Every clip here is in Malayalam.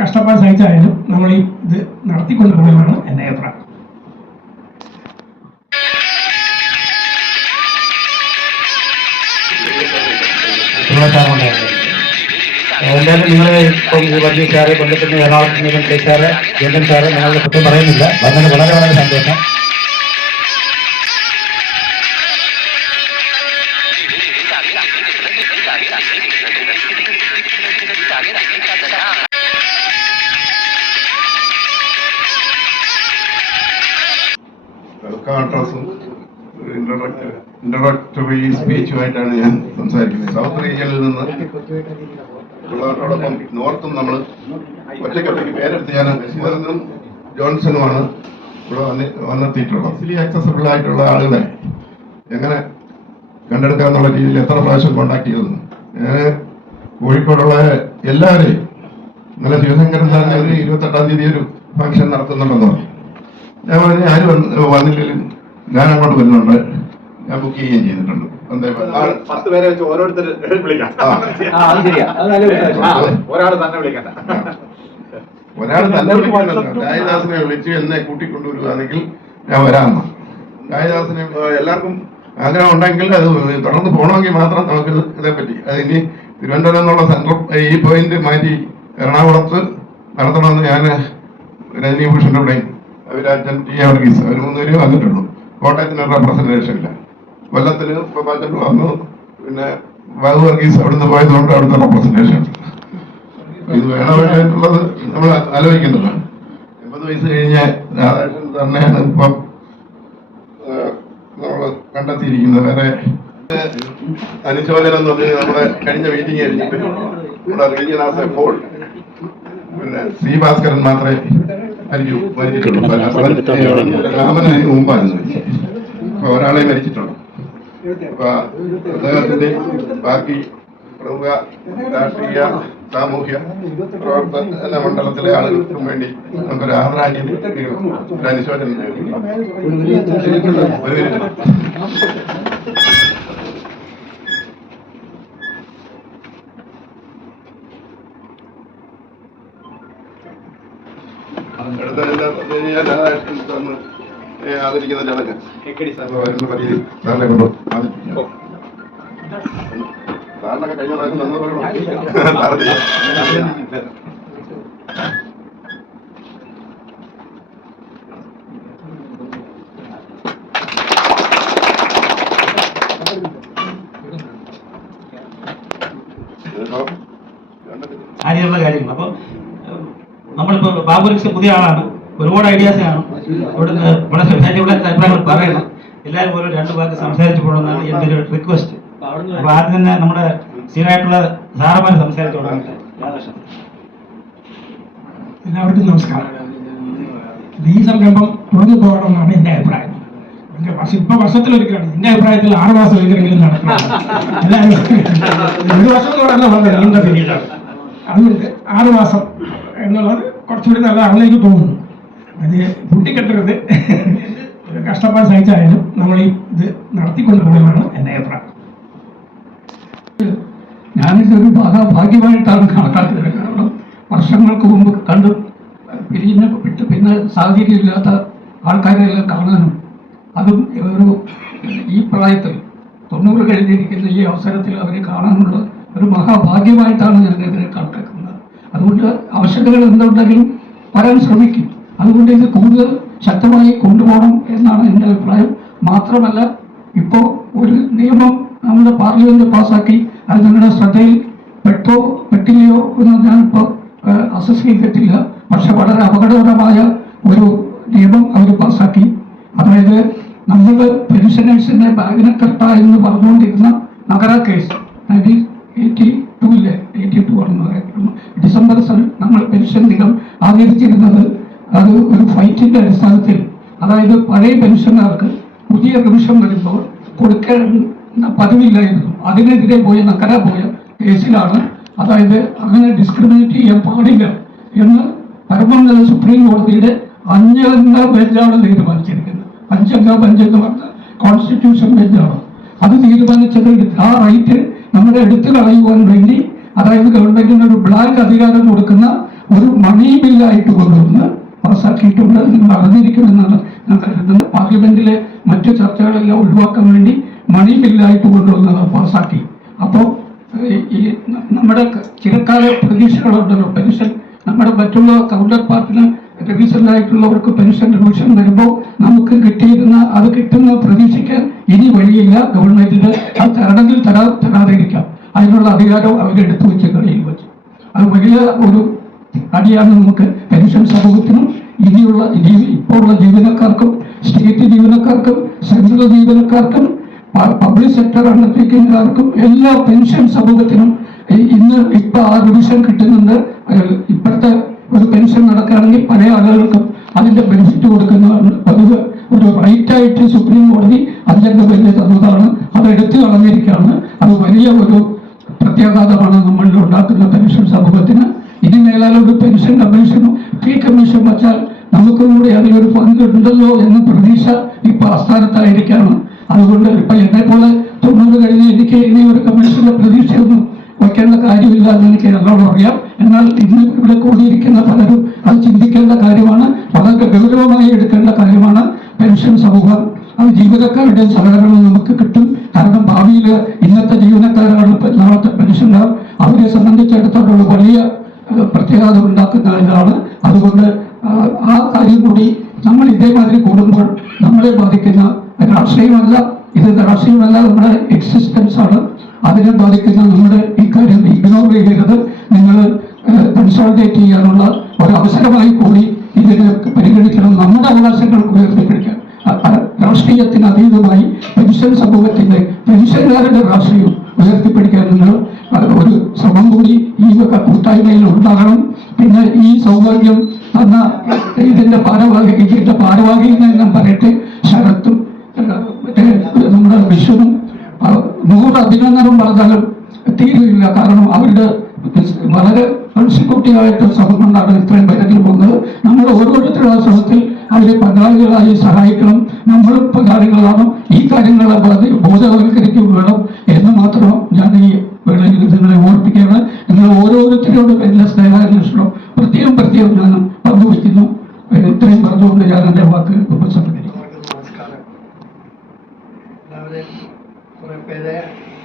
കഷ്ടപ്പാട് സഹിച്ചായാലും നമ്മൾ ഈ ഇത് നടത്തിക്കൊണ്ട് പോകണമെന്നാണ് എൻ്റെ അഭിപ്രായം. എന്തായാലും നിങ്ങൾ ഇപ്പം വർഗീസ് സാറ് കൊല്ലത്തിന് എറണാകുളത്ത് സാറ് ജയൻ സാറ് ഞങ്ങളുടെ കുറ്റം പറയുന്നില്ല. വളരെ വളരെ വളരെ സന്തോഷം. ഇൻട്രൊഡക്ടറി സ്പീച്ചുമായിട്ടാണ് ഞാൻ സംസാരിക്കുന്നത്. സൗത്ത് റീജിയനിൽ നിന്ന് ഉള്ളവരോടൊപ്പം നോർത്തും നമ്മൾ ഒറ്റയ്ക്കൊറ്റയ്ക്ക് പേരെടുത്ത് ഞാൻ ശശിധരനും ജോൺസണുമാണ് ഇവിടെ വന്നെത്തിയിട്ടുള്ളത്. ഈസിലി ആക്സസിബിൾ ആയിട്ടുള്ള ആളുകളെ എങ്ങനെ കണ്ടെടുക്കാന്നുള്ള രീതിയിൽ എത്ര പ്രാവശ്യം കോണ്ടാക്ട് ചെയ്തെന്ന് ഞാൻ കോഴിക്കോടുള്ള എല്ലാവരെയും ഇന്നലെ ശിവശങ്കരൻ സാറിന് ഒരു 28-ാം തീയതി ഒരു ഫംഗ്ഷൻ നടത്തുന്നുണ്ടെന്ന് പറഞ്ഞു. ഞാൻ പറഞ്ഞു ആര് വന്നില്ലെങ്കിലും ഞാൻ അങ്ങോട്ട് വരുന്നുണ്ട്, ഞാൻ ബുക്ക് ചെയ്യുകയും ചെയ്തിട്ടുണ്ട്. 10 പേരെ വെച്ച് ഓരോരുത്തർ വിളിക്കാം. ഒരാൾ തന്നെ വിളിക്കണ്ട. രായദാസിനെ വിളിച്ച് എന്നെ കൂട്ടിക്കൊണ്ടുവരുവാണെങ്കിൽ ഞാൻ വരാമെന്ന്. രായദാസിനെ എല്ലാവർക്കും ആഗ്രഹം ഉണ്ടെങ്കിൽ അത് തുടർന്ന് പോകണമെങ്കിൽ മാത്രം നമുക്ക് ഇതേപ്പറ്റി അതിനി തിരുവനന്തപുരം എന്നുള്ള സെൻട്രൽ ഈ പോയിന്റ് മാറ്റി എറണാകുളത്ത് നടത്തണമെന്ന് ഞാൻ രജനീഭൂഷൻ്റെ ഇവിടെയും അവിരാജൻ ടി വർഗീസ് അവർ 3 പേരും വന്നിട്ടുള്ളൂ. കോട്ടയത്തിന് റെപ്രസെന്റേഷൻ ഇല്ല. കൊല്ലത്തിന് വന്നു. പിന്നെ ബാബു വർഗീസ് അവിടുന്ന് പോയതുകൊണ്ട് അവിടുത്തെ റെപ്രസെന്റേഷൻ ഉണ്ട്. ഇത് വേണോ വേണ്ടുള്ളത് നമ്മൾ ആലോചിക്കുന്നതാണ്. 80 വയസ്സ് കഴിഞ്ഞ രാധാകൃഷ്ണൻ തന്നെയാണ് ഇപ്പം നമ്മൾ കണ്ടെത്തിയിരിക്കുന്നത്. വേറെ അനുശോചനം എന്ന് പറഞ്ഞാൽ നമ്മുടെ കഴിഞ്ഞ മീറ്റിംഗ് കഴിഞ്ഞിട്ട് നമ്മുടെ റീജിയൻ ആസ് എ ഹോൾ പിന്നെ സി ഭാസ്കരൻ മാത്രമേ മരിച്ചിട്ടുള്ളൂ. രാമന് മുമ്പായിരുന്നു. അപ്പൊ ഒരാളെ മരിച്ചിട്ടുള്ളൂ. അപ്പൊ അദ്ദേഹത്തിന്റെ ബാക്കി പ്രമുഖ രാഷ്ട്രീയ സാമൂഹ്യ പ്രവർത്തന മണ്ഡലത്തിലെ ആളുകൾക്കും വേണ്ടി നമുക്കൊരു ആദരാഞ്ജലി ഒരു അനുശോചനം ആദരിക്കുന്ന ചടങ്ങ് സാറിനെ കൊണ്ട് സാറിനൊക്കെ കഴിഞ്ഞ പ്രാവശ്യം നന്ദി പറയണം. കാര്യമുള്ള കാര്യങ്ങൾ. അപ്പം നമ്മളിപ്പോ ബാബുരക്ഷ പുതിയ ആളാണ്, ഒരുപാട് ഐഡിയാസ് കാണും. ഇവിടുന്ന് ഇവിടെ സൊസൈറ്റിയുടെ അഭിപ്രായങ്ങൾ പറയണം. എല്ലാവരും ഓരോ 2 വാക്ക് സംസാരിച്ചു പോകണമെന്നാണ് എൻ്റെ ഒരു റിക്വസ്റ്റ്. അപ്പൊ ആദ്യം തന്നെ നമ്മുടെ സീനായിട്ടുള്ള സാറന്മാർ സംസാരിച്ചു തുടങ്ങി. എല്ലാവർക്കും നമസ്കാരം. ഈ സംരംഭം തുടർന്നു പോകണമെന്നാണ് എൻ്റെ അഭിപ്രായം. ഇപ്പൊ വർഷത്തിലൊരിക്കലാണ്. എൻ്റെ അഭിപ്രായത്തിൽ 6 മാസം ഒരിക്കലെങ്കിലും നടക്കണം. എല്ലാവരും 1 വർഷം എന്ന് പറയുന്നത് നീണ്ട പീരീഡാണ്. അതുകൊണ്ട് 6 മാസം എന്നുള്ളത് കുറച്ചുകൂടി നല്ലതാണെന്ന് എനിക്ക് തോന്നുന്നു. അത് കൂട്ടിക്കെട്ടരുത്. കഷ്ടപ്പാട് സഹിച്ചായാലും നമ്മൾ ഈ ഇത് നടത്തിക്കൊണ്ട് പോകണമെന്നാണ് എൻ്റെ അഭിപ്രായം. ഞാനിതൊരു ഭാഗ്യമായിട്ടാണ് കണക്കാക്കുന്നത്. കാരണം വർഷങ്ങൾക്ക് മുമ്പ് കണ്ട് പിരിഞ്ഞ് വിട്ട് പിന്നെ സാഹചര്യമില്ലാത്ത ആൾക്കാരെല്ലാം കാണാനും അതും ഒരു ഈ പ്രായത്തിൽ 90 കഴിഞ്ഞിരിക്കുന്ന ഈ അവസരത്തിൽ അവരെ കാണാനുള്ള ഒരു മഹാഭാഗ്യമായിട്ടാണ് ഞാനിതിനെ കണക്കാക്കുന്നത്. അതുകൊണ്ട് ആവശ്യകതകൾ എന്തുണ്ടെങ്കിലും വരാൻ ശ്രമിക്കും. അതുകൊണ്ട് ഇത് കൂടുതൽ ശക്തമായി കൊണ്ടുപോകണം എന്നാണ് എൻ്റെ അഭിപ്രായം. മാത്രമല്ല ഇപ്പോൾ ഒരു നിയമം നമ്മുടെ പാർലമെന്റ് പാസ്സാക്കി. അത് നിങ്ങളുടെ ശ്രദ്ധയിൽ പെട്ടില്ലയോ എന്ന് ഞാനിപ്പോൾ അസസ് ചെയ്തിട്ടില്ല. പക്ഷെ വളരെ അപകടകരമായ ഒരു നിയമം അവർ പാസ്സാക്കി. അതായത് നമ്മൾ പെൻഷനേഴ്സിന്റെ ബാഗിനക്കർത്ത എന്ന് പറഞ്ഞുകൊണ്ടിരുന്ന നഗര കേസ് 1982 ഡിസംബർ നമ്മൾ പെൻഷൻ ദിനം ആചരിച്ചിരുന്നത് അത് ഒരു ഫൈറ്റിന്റെ അടിസ്ഥാനത്തിൽ, അതായത് പഴയ പെൻഷൻകാർക്ക് പുതിയ പെൻഷൻ വരുമ്പോൾ കൊടുക്കേണ്ട പതിവില്ലായിരുന്നു. അതിനെതിരെ പോയ കേസിലാണ്. അതായത് അങ്ങനെ ഡിസ്ക്രിമിനേറ്റ് ചെയ്യാൻ പാടില്ല എന്ന് പരമോന്നത സുപ്രീം കോടതിയുടെ 5-അംഗ ബെഞ്ചാണ് തീരുമാനിച്ചിരിക്കുന്നത്. 5-അംഗ ബെഞ്ച് എന്ന് പറഞ്ഞ കോൺസ്റ്റിറ്റ്യൂഷൻ ബെഞ്ചാണ് അത് തീരുമാനിച്ചത്. ആ റൈറ്റ് നമ്മുടെ എടുത്തു കളയുവാൻ വേണ്ടി, അതായത് ഗവൺമെന്റിന് ഒരു ബ്ലാങ്ക് അധികാരം കൊടുക്കുന്ന ഒരു മണി ബില്ലായിട്ട് കൊണ്ടുവന്ന് പാസ്സാക്കിയിട്ടുണ്ട്. നിങ്ങൾ അറിഞ്ഞിരിക്കുമെന്നാണ് ഞാൻ കരുതുന്നത്. പാർലമെന്റിലെ മറ്റു ചർച്ചകളെല്ലാം ഒഴിവാക്കാൻ വേണ്ടി മണി ബില്ലായിട്ട് കൊണ്ടുവന്നത് പാസ്സാക്കി. അപ്പോൾ ഈ നമ്മുടെ ചിരക്കാല പ്രതീക്ഷകളുണ്ടല്ലോ, പെൻഷൻ നമ്മുടെ മറ്റുള്ള കൗണ്ടർ പാർട്ടിന് റിവിഷനിലായിട്ടുള്ളവർക്ക് പെൻഷൻ റിവിഷൻ വരുമ്പോൾ നമുക്ക് കിട്ടിയിരുന്ന അത് കിട്ടുന്ന പ്രതീക്ഷിക്കാൻ ഇനി വഴിയില്ല. ഗവൺമെന്റിന് അത് തരണമെങ്കിൽ തരാതിരിക്കാം. അതിനുള്ള അധികാരം അവരെടുത്തു വെച്ച് കളിയിൽ വെച്ചു. അത് വലിയ ഒരു അടിയാണ് നമുക്ക് പെൻഷൻ സമൂഹത്തിനും ഇനിയുള്ള ഇപ്പോഴുള്ള ജീവനക്കാർക്കും സ്റ്റേറ്റ് ജീവനക്കാർക്കും സെൻട്രൽ ജീവനക്കാർക്കും പബ്ലിക് സെക്ടർ അണ്ടർടേക്കിംഗുകാർക്കും എല്ലാ പെൻഷൻ സമൂഹത്തിനും ഇപ്പൊ ആ റിവിഷൻ കിട്ടുന്നുണ്ട്. ഇപ്പോഴത്തെ ഒരു പെൻഷൻ നടക്കുകയാണെങ്കിൽ പല ആളുകൾക്കും അതിന്റെ ബെനിഫിറ്റ് കൊടുക്കുന്നതാണ് പതിവ്. ഒരു റൈറ്റായിട്ട് സുപ്രീം കോടതി അതിന്റെ വലിയ തന്നതാണ്. അത് എടുത്തു കളഞ്ഞിരിക്കുകയാണ്. അത് വലിയ ഒരു പ്രത്യാഘാതമാണ് നമ്മളിൽ ഉണ്ടാക്കുന്ന പെൻഷൻ സമൂഹത്തിന്. ഇനി മേലാൽ ഒരു പെൻഷൻ കമ്മീഷനും ഫീ കമ്മീഷൻ വച്ചാൽ നമുക്കും കൂടി അതിലൊരു പങ്കുണ്ടല്ലോ എന്ന പ്രതീക്ഷ ഇപ്പൊ ആസ്ഥാനത്തായിരിക്കാണ്. അതുകൊണ്ട് ഇപ്പൊ എന്നെ പോലെ 90 കഴിഞ്ഞ് എനിക്ക് ഇനി ഒരു കമ്മീഷന്റെ പ്രതീക്ഷയൊന്നും വയ്ക്കേണ്ട കാര്യമില്ല എന്ന് എനിക്ക് നല്ലോണം അറിയാം. എന്നാൽ ഇന്ന് ഇവിടെ കൂടിയിരിക്കുന്ന പലരും അത് ചിന്തിക്കേണ്ട കാര്യമാണ്, വളരെ ഗൗരവമായി എടുക്കേണ്ട കാര്യമാണ്. പെൻഷൻ സമൂഹം അത് ജീവനക്കാരുടെ സഹകരണം നമുക്ക് കിട്ടും. കാരണം ഭാവിയിൽ ഇന്നത്തെ ജീവനക്കാരാണ് നാളത്തെ പെൻഷൻകാർ. അവരെ സംബന്ധിച്ചിടത്തോളം വലിയ പ്രത്യാഘാതം ഉണ്ടാക്കുന്ന ഇതാണ്. അതുകൊണ്ട് ആ കാര്യം കൂടി നമ്മൾ ഇതേമാതിരി കൂടുമ്പോൾ നമ്മളെ ബാധിക്കുന്ന രാഷ്ട്രീയമല്ല, ഇത് രാഷ്ട്രീയമല്ല, നമ്മുടെ എക്സിസ്റ്റൻസ് ആണ്. അതിനെ ബാധിക്കുന്ന നമ്മുടെ ഈ കാര്യം ഇഗ്നോർ ചെയ്യരുത്. നിങ്ങൾ കൺസോൾട്ടേറ്റ് ചെയ്യാനുള്ള ഒരു അവസരമായി കൂടി ഇതിനെ പരിഗണിക്കണം. നമ്മുടെ അവകാശങ്ങൾക്ക് ഉയർത്തിപ്പിടിക്കാൻ രാഷ്ട്രീയത്തിന് അതീതമായി പെൻഷൻ സമൂഹത്തിന്റെ പെൻഷൻകാരുടെ രാഷ്ട്രീയം ഉയർത്തിപ്പിടിക്കാൻ നിങ്ങൾ ഒരു ശ്രമം കൂടി ഈ കൂട്ടായ്മയിൽ ഉണ്ടാകണം. പിന്നെ ഈ സൗഭാഗ്യം എന്ന ഇതിന്റെ ഭാരവാഹികൾ ഞാൻ പറയട്ടെ, ശരത്തും നമ്മുടെ വിഷുവും 100 അഭിനന്ദനം പറഞ്ഞാലും തീരുമില്ല. കാരണം അവരുടെ വളരെ കോൺസിക്യൂട്ടീവായിട്ട് ശ്രമം കൊണ്ടാണ് ഇത്രയും പേരെങ്കിൽ പോകുന്നത്. നമ്മൾ ഓരോരുത്തരും ആ ശ്രമത്തിൽ അവരെ പങ്കാളികളായി സഹായിക്കണം. നമ്മളും പങ്കാളികളാണ്. ഈ കാര്യങ്ങളെ ബോധവൽക്കരിക്കുക വേണം എന്ന് മാത്രം ഞാൻ ഈ വേളയിൽ നിങ്ങളെ ഓർപ്പിക്കുകയാണ്. നിങ്ങൾ ഓരോരുത്തരോടും എല്ലാ സ്നേഹാന്വേഷണം പ്രത്യേകം ഞാൻ പങ്കുവയ്ക്കുന്നു. ഇത്രയും പറഞ്ഞുകൊണ്ട് ഞാൻ എൻ്റെ വാക്ക് ഉപസംഹരിക്കും. കുറെ പേര്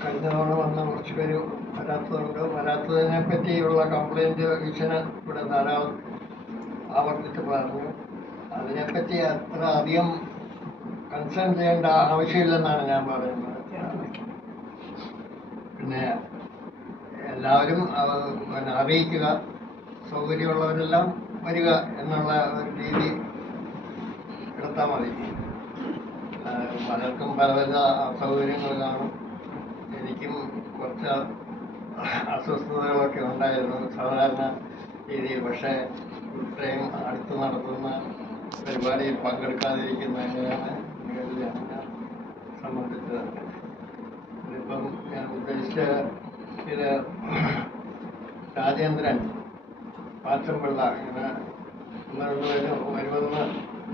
കഴിഞ്ഞ തവണ വന്ന കുറച്ച് പേര് വരാത്തതുണ്ട്. വരാത്തതിനെ പറ്റിയുള്ള കംപ്ലൈന്റ് വിഷന് ഇവിടെ ധാരാളം ആവർത്തിച്ച് പറഞ്ഞു. അതിനെപ്പറ്റി അത്ര അധികം കൺസേൺ ചെയ്യേണ്ട ആവശ്യമില്ലെന്നാണ് ഞാൻ പറയുന്നത്. പിന്നെ എല്ലാവരും അറിയിക്കുക, സൗകര്യമുള്ളവരെല്ലാം വരിക എന്നുള്ള ഒരു രീതി എടുത്താൽ മതി. പലർക്കും പലവിധ അസൗകര്യങ്ങൾ കാണും. എനിക്കും കുറച്ച് അസ്വസ്ഥതകളൊക്കെ ഉണ്ടായിരുന്നു സാധാരണ രീതിയിൽ. പക്ഷേ ഇത്രയും അടുത്ത് നടത്തുന്ന പരിപാടിയിൽ പങ്കെടുക്കാതിരിക്കുന്നതിനാണ് ഞാൻ സംബന്ധിച്ചത്. ഇതിപ്പം ഞാൻ ഉദ്ദേശിച്ച ഇത് രാജേന്ദ്രൻ പാച്ചമ്പിള്ള ഇങ്ങനെ വരുമെന്ന്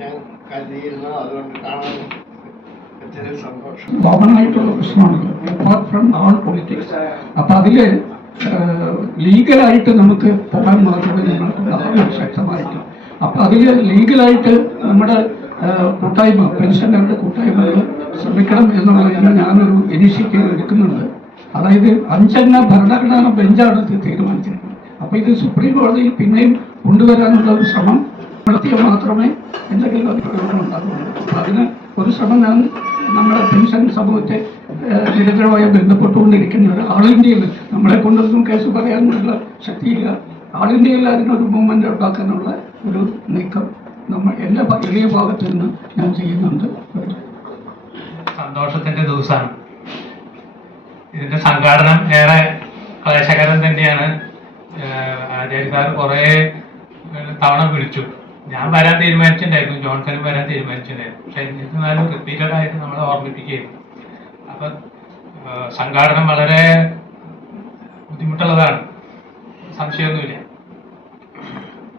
ഞാൻ കരുതിയിരുന്നു. അതുകൊണ്ട് കാണാൻ പറ്റിയതിൽ സന്തോഷം. കോമണായിട്ടുള്ള പ്രശ്നമാണ് അപ്പാർട്ട് ഫ്രം ഓൾ പൊളിറ്റിക്സ്. അപ്പൊ അതില് ലീഗലായിട്ട് നമുക്ക് പോകാൻ മാത്രമേ ഞങ്ങൾക്ക് ശക്തമായിട്ട്. അപ്പൊ അതില് ലീഗലായിട്ട് നമ്മുടെ കൂട്ടായ്മ പെൻഷൻകാരുടെ കൂട്ടായ്മകൾ ശ്രമിക്കണം എന്നുള്ളതിന് ഞാനൊരു ഇനിഷ്യേറ്റീവ് എടുക്കുന്നുണ്ട്. അതായത് 5 അംഗ ഭരണഘടനാ ബെഞ്ചാണ് ഇത് തീരുമാനിച്ചിരിക്കുന്നത്. അപ്പൊ ഇത് സുപ്രീം കോടതിയിൽ പിന്നെയും കൊണ്ടുവരാനുള്ള ഒരു ശ്രമം നടത്തിയാൽ മാത്രമേ എന്തെങ്കിലും അത് പ്രയോജനം ഉണ്ടാകുള്ളൂ. അപ്പൊ അതിന് ഒരു ശ്രമം ഞാൻ നമ്മുടെ പെൻഷൻ സമൂഹത്തെ നിരന്തരമായി ബന്ധപ്പെട്ടുകൊണ്ടിരിക്കുന്നത്. ആൾ ഇന്ത്യയിൽ നമ്മളെ കൊണ്ടൊന്നും കേസ് പറയാനുള്ള ശക്തിയില്ല. ആൾ ഇന്ത്യയിൽ അതിനൊരു മൂവ്മെന്റ് ഉണ്ടാക്കാനുള്ള ഒരു നീക്കം എൻ്റെ എളിയ ഭാഗത്ത് നിന്ന് ഞാൻ ചെയ്യുന്നുണ്ട്. സന്തോഷത്തിന്റെ ദിവസമാണ്. ഇതിന്റെ സംഘാടനം ഏറെ ക്ലേശകരം തന്നെയാണ്. ആചാര്യ സാർ കുറെ തവണ വിളിച്ചു. ഞാൻ വരാൻ തീരുമാനിച്ചിട്ടുണ്ടായിരുന്നു, ജോൺസനും വരാൻ തീരുമാനിച്ചിട്ടുണ്ടായിരുന്നു. പക്ഷെ എന്നിരുന്നാലും റിപ്പീറ്റഡ് ആയിട്ട് നമ്മളെ ഓർമ്മിപ്പിക്കുകയായിരുന്നു. അപ്പൊ സംഘാടനം വളരെ ബുദ്ധിമുട്ടുള്ളതാണ്, സംശയമൊന്നുമില്ല.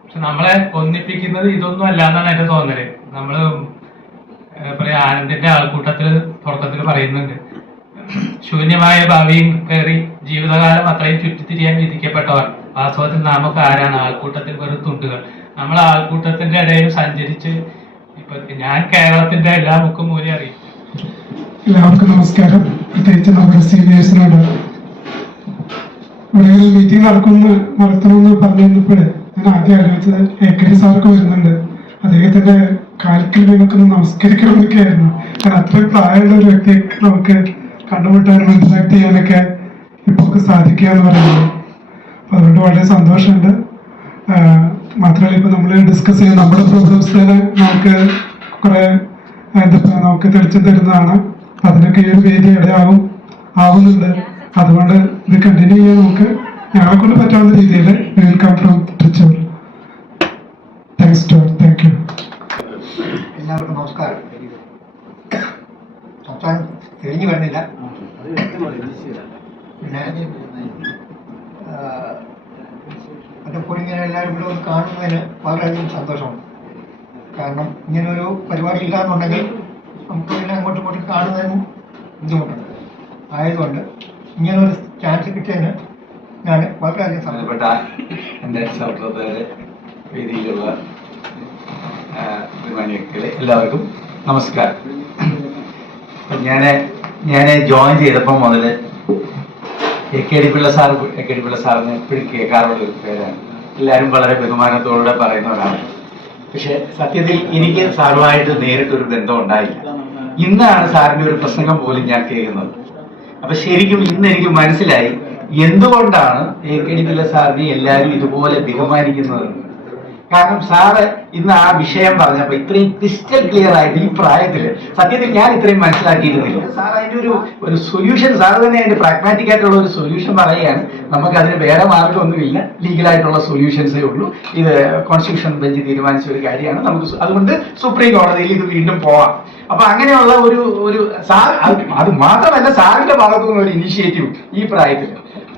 പക്ഷെ നമ്മളെ ഒന്നിപ്പിക്കുന്നത് ഇതൊന്നും അല്ല എന്നാണ് എന്റെ തോന്നല്. നമ്മള് പറയാ ആനന്ദിന്റെ ആൾക്കൂട്ടത്തിൽ തുടക്കത്തിൽ പറയുന്നുണ്ട്, ശൂന്യമായ ഭാവിയും കയറി ജീവിതകാലം അത്രയും ചുറ്റിത്തിരിയാൻ വിധിക്കപ്പെട്ടവർ വാസ്തവത്തിൽ നമുക്ക് ആരാണ് ആൾക്കൂട്ടത്തിൽ വെറും തുണ്ടുകൾ. നമ്മൾ ആൾക്കൂട്ടത്തിന്റെ ഇടയിൽ സഞ്ചരിച്ച് ഇപ്പൊ ഞാൻ കേരളത്തിന്റെ എല്ലാ മുക്കും മൂലം അറിയും. എല്ലാവർക്കും നമസ്കാരം. പ്രത്യേകിച്ച് നമ്മുടെ സീനിയേഴ്സിനോട് ഇവിടെ ഒരു മീറ്റിംഗ് നടത്തണമെന്ന് പറഞ്ഞു കഴിഞ്ഞപ്പോഴേ ഞാൻ ആദ്യം ആലോചിച്ചത് AKD സാർക്ക് വരുന്നുണ്ട്, അദ്ദേഹത്തിന്റെ കാൽക്കൽ നമുക്കൊന്ന് നമസ്കരിക്കണം എന്നൊക്കെ ആയിരുന്നു. കാരണം അത്രയും പ്രായമുള്ള ഒരു വ്യക്തിയെ നമുക്ക് കണ്ടുമുട്ടാനും ഇന്ററാക്ട് ചെയ്യാനൊക്കെ ഇപ്പോൾ സാധിക്കുക എന്ന് പറയുന്നത്. അപ്പൊ അതുകൊണ്ട് വളരെ സന്തോഷമുണ്ട്. മാത്രമല്ല ഇപ്പൊ നമ്മൾ ഡിസ്കസ് ചെയ്യുന്ന നമ്മുടെ പ്രോബ്ലംസ് തന്നെ നമുക്ക് കുറെ നമുക്ക് തെളിച്ചു തരുന്നതാണ്. അതിനൊക്കെ ഈ ഒരു വേദി ആവുന്നുണ്ട്. അതുകൊണ്ട് ഇത് കണ്ടിന്യൂ ചെയ്യാൻ നമുക്ക് ഞങ്ങളെ കൊണ്ട് പറ്റാവുന്ന രീതിയിൽ welcome from Thrissur. Thanks to thank you. എല്ലാവർക്കും നമസ്കാരം. സംസാരം തിരിഞ്ഞു വരുന്നില്ല. പിന്നെ അതേപോലെ ഇങ്ങനെ എല്ലാവരും ഇവിടെ ഒന്ന് കാണുന്നതിന് വളരെയധികം സന്തോഷമുണ്ട്. കാരണം ഇങ്ങനൊരു പരിപാടി ഇല്ലാന്നുണ്ടെങ്കിൽ നമുക്ക് പിന്നെ അങ്ങോട്ടും ഇങ്ങോട്ടും കാണുന്നതിനും ബുദ്ധിമുട്ടുണ്ട്. ആയതുകൊണ്ട് ഇങ്ങനൊരു ചാൻസ് കിട്ടിയതിന് ഞാൻ വളരെയധികം ബന്ധപ്പെട്ട എൻ്റെ സഹോദരരെ, വേദിയിലുള്ള ബഹുമാനികളെ എല്ലാവർക്കും നമസ്കാരം. ഞാൻ ജോയിൻ ചെയ്തപ്പോൾ മുതൽ AKD പിള്ള സാറിന് എപ്പോഴും കേൾക്കാറുള്ള ഒരു പേരാണ്. എല്ലാവരും വളരെ ബഹുമാനത്തോടെ പറയുന്നവരാണ്. പക്ഷെ സത്യത്തിൽ എനിക്ക് സാറുമായിട്ട് നേരിട്ടൊരു ബന്ധം ഉണ്ടായില്ല. ഇന്നാണ് സാറിൻ്റെ ഒരു പ്രസംഗം പോലും ഞാൻ കേൾക്കുന്നത്. അപ്പൊ ശരിക്കും ഇന്ന് എനിക്ക് മനസ്സിലായി എന്തുകൊണ്ടാണ് AKD പിള്ള സാറിനെ എല്ലാവരും ഇതുപോലെ ബഹുമാനിക്കുന്നത്. കാരണം സാറ് ഇന്ന് ആ വിഷയം പറഞ്ഞപ്പോൾ ഇത്രയും ക്രിസ്റ്റൽ ക്ലിയർ ആയിട്ട് ഈ പ്രായത്തിൽ സത്യത്തിൽ ഞാൻ ഇത്രയും മനസ്സിലാക്കിയിരുന്നില്ല. സാർ അതിൻ്റെ ഒരു സൊല്യൂഷൻ, സാർ തന്നെ അതിന്റെ പ്രാഗ്മാറ്റിക് ആയിട്ടുള്ള ഒരു സൊല്യൂഷൻ പറയുകയാണ്. നമുക്ക് അതിന് വേറെ മാർഗമൊന്നുമില്ല, ലീഗലായിട്ടുള്ള സൊല്യൂഷൻസേ ഉള്ളൂ. ഇത് കോൺസ്റ്റിറ്റ്യൂഷൻ ബെഞ്ച് തീരുമാനിച്ച ഒരു കാര്യമാണ്. നമുക്ക് അതുകൊണ്ട് സുപ്രീം കോടതിയിൽ ഇത് വീണ്ടും പോവാം. അപ്പൊ അങ്ങനെയുള്ള ഒരു സാർ, അത് മാത്രമല്ല സാറിന്റെ ഭാഗത്തു നിന്ന് ഒരു ഇനിഷ്യേറ്റീവ് ഈ പ്രായത്തിൽ.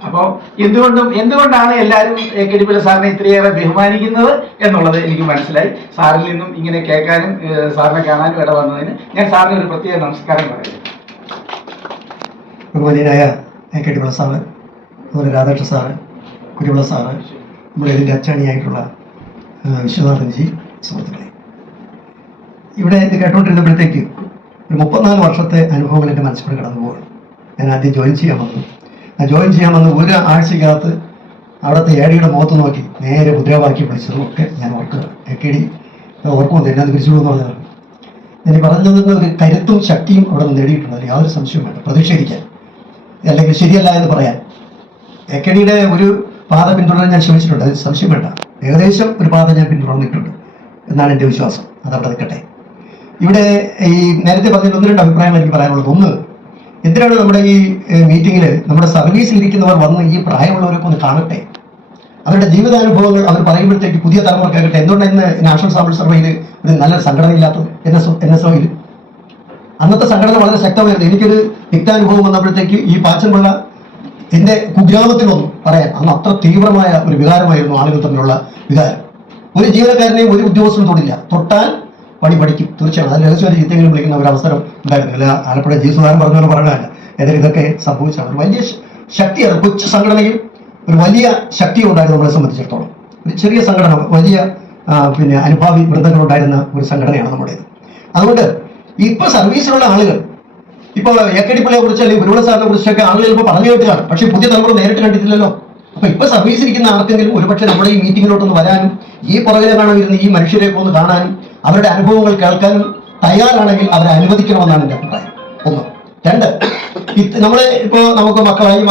അപ്പോൾ എന്തുകൊണ്ടാണ് എല്ലാവരും AKD പിള്ള സാറിനെ ഇത്രയേറെ ബഹുമാനിക്കുന്നത് എന്നുള്ളത് എനിക്ക് മനസ്സിലായി. സാറിൽ നിന്നും ഇങ്ങനെ കേൾക്കാനും സാറിനെ കാണാനും ഇട വന്നതിന് ഞാൻ സാറിന് ഒരു പ്രത്യേക നമസ്കാരം പറയുന്നു. ബഹുമാനിയനായ AKD പിള്ള സാറ്, അതുപോലെ രാധാകൃഷ്ണ സാറ്, കുരുവിള സാറ്, നമ്മുടെ ഇതിൻ്റെ അച്ചാണിയായിട്ടുള്ള വിശ്വനാഥൻജി, സുഹൃത്തുക്കളെ, ഇവിടെ ഇത് കേട്ടോണ്ടിരുന്നപ്പോഴത്തേക്ക് ഒരു 34 വർഷത്തെ അനുഭവങ്ങൾ എൻ്റെ മനസ്സിലൂടെ കടന്നു പോവുകയാണ്. ഞാൻ ആദ്യം ജോയിൻ ചെയ്യാൻ വന്നു ഒരു ആഴ്ചക്കകത്ത് അവിടുത്തെ ADയുടെ മുഖത്ത് നോക്കി നേരെ മുദ്രാവാക്യം വിളിച്ചതും ഒക്കെ ഞാൻ ഓർക്കുക. AKD ഓർക്കുമ്പോൾ എന്നെ തിരിച്ചു എന്ന് പറഞ്ഞതാണ്. ഞാൻ പറഞ്ഞതിൽ ഒരു കരുത്തും ശക്തിയും അവിടെ നിന്ന് നേടിയിട്ടുണ്ട്. അതിൽ യാതൊരു സംശയവും വേണ്ട പ്രതിഷേധിക്കാൻ, അല്ലെങ്കിൽ ശരിയല്ല എന്ന് പറയാൻ. AKDയുടെ ഒരു പാത പിന്തുടരാൻ ഞാൻ ശ്രമിച്ചിട്ടുണ്ട്, അതിൽ സംശയം വേണ്ട. ഏകദേശം ഒരു പാത ഞാൻ പിന്തുടർന്നിട്ടുണ്ട് എന്നാണ് എൻ്റെ വിശ്വാസം. അതവിടെ നിൽക്കട്ടെ. ഇവിടെ ഈ നേരത്തെ പറഞ്ഞതിൽ 1-2 അഭിപ്രായങ്ങൾ എനിക്ക് പറയാനുള്ളത്. ഒന്ന്, എന്തിനാണ് നമ്മുടെ ഈ മീറ്റിങ്ങിൽ നമ്മുടെ സർവീസിലിരിക്കുന്നവർ വന്ന് ഈ പ്രായമുള്ളവരൊക്കെ ഒന്ന് കാണട്ടെ, അവരുടെ ജീവിതാനുഭവങ്ങൾ അവർ പറയുമ്പോഴത്തേക്ക് പുതിയ തലമുറ കേൾക്കട്ടെ. എന്തുകൊണ്ടാണ് ഇന്ന് നാഷണൽ സാമ്പിൾ സർവേയിൽ ഒരു നല്ല സംഘടനയില്ലാത്തത്? NSOയിൽ അന്നത്തെ സംഘടന വളരെ ശക്തമായിരുന്നു. എനിക്കൊരു തിക്താനുഭവം വന്നപ്പോഴത്തേക്ക് ഈ പാച്ചൻപിള്ള എൻ്റെ കുഗ്രാമത്തിൽ വന്നു പറയാൻ. അന്ന് അത്ര തീവ്രമായ ഒരു വികാരമായിരുന്നു ആളുകൾ തമ്മിലുള്ള വികാരം. ഒരു ജീവനക്കാരനെയും ഒരു ഉദ്യോഗസ്ഥനും തൊടില്ല, തൊട്ടാൽ പണി പഠിക്കും. തീർച്ചയായും അത് രഹസ്യമായി ചീത്തെങ്കിലും വിളിക്കുന്ന ഒരു അവസരം ഉണ്ടായിരുന്നില്ല. ആലപ്പുഴ ജീസുകാരൻ പറഞ്ഞ പറയണല്ല. ഏതായാലും ഇതൊക്കെ സംഭവിച്ചാണ്. ഒരു വലിയ ശക്തിയാണ് കൊച്ചു സംഘടനയിൽ, ഒരു വലിയ ശക്തി ഉണ്ടായിരുന്നു നമ്മളെ സംബന്ധിച്ചിടത്തോളം. ഒരു ചെറിയ സംഘടന, വലിയ അനുഭാവി വൃന്ദങ്ങളുണ്ടായിരുന്ന ഒരു സംഘടനയാണ് നമ്മുടേത്. അതുകൊണ്ട് ഇപ്പൊ സർവീസിലുള്ള ആളുകൾ, ഇപ്പോൾ AKD പിള്ളയെ കുറിച്ച് അല്ലെങ്കിൽ കുരുവിള സാറിനെ കുറിച്ചൊക്കെ ആളുകൾ ഇപ്പോൾ പറഞ്ഞു കേട്ടുകയാണ്. പക്ഷേ പുതിയ തലമുറ നേരിട്ട് കണ്ടിട്ടില്ലല്ലോ. അപ്പൊ ഇപ്പൊ സർവീസിലിരിക്കുന്ന ആർക്കെങ്കിലും ഒരുപക്ഷെ നമ്മുടെ ഈ മീറ്റിങ്ങിലോട്ടൊന്ന് വരാനും ഈ പുറകിലെ കാണാനിരുന്ന ഈ മനുഷ്യരെയൊക്കെ ഒന്ന് കാണാനും അവരുടെ അനുഭവങ്ങൾ കേൾക്കാനും തയ്യാറാണെങ്കിൽ അവരെ അനുവദിക്കണമെന്നാണ് എൻ്റെ അഭിപ്രായം. 1. 2, നമ്മളെ ഇപ്പോൾ നമുക്ക് മക്കളായി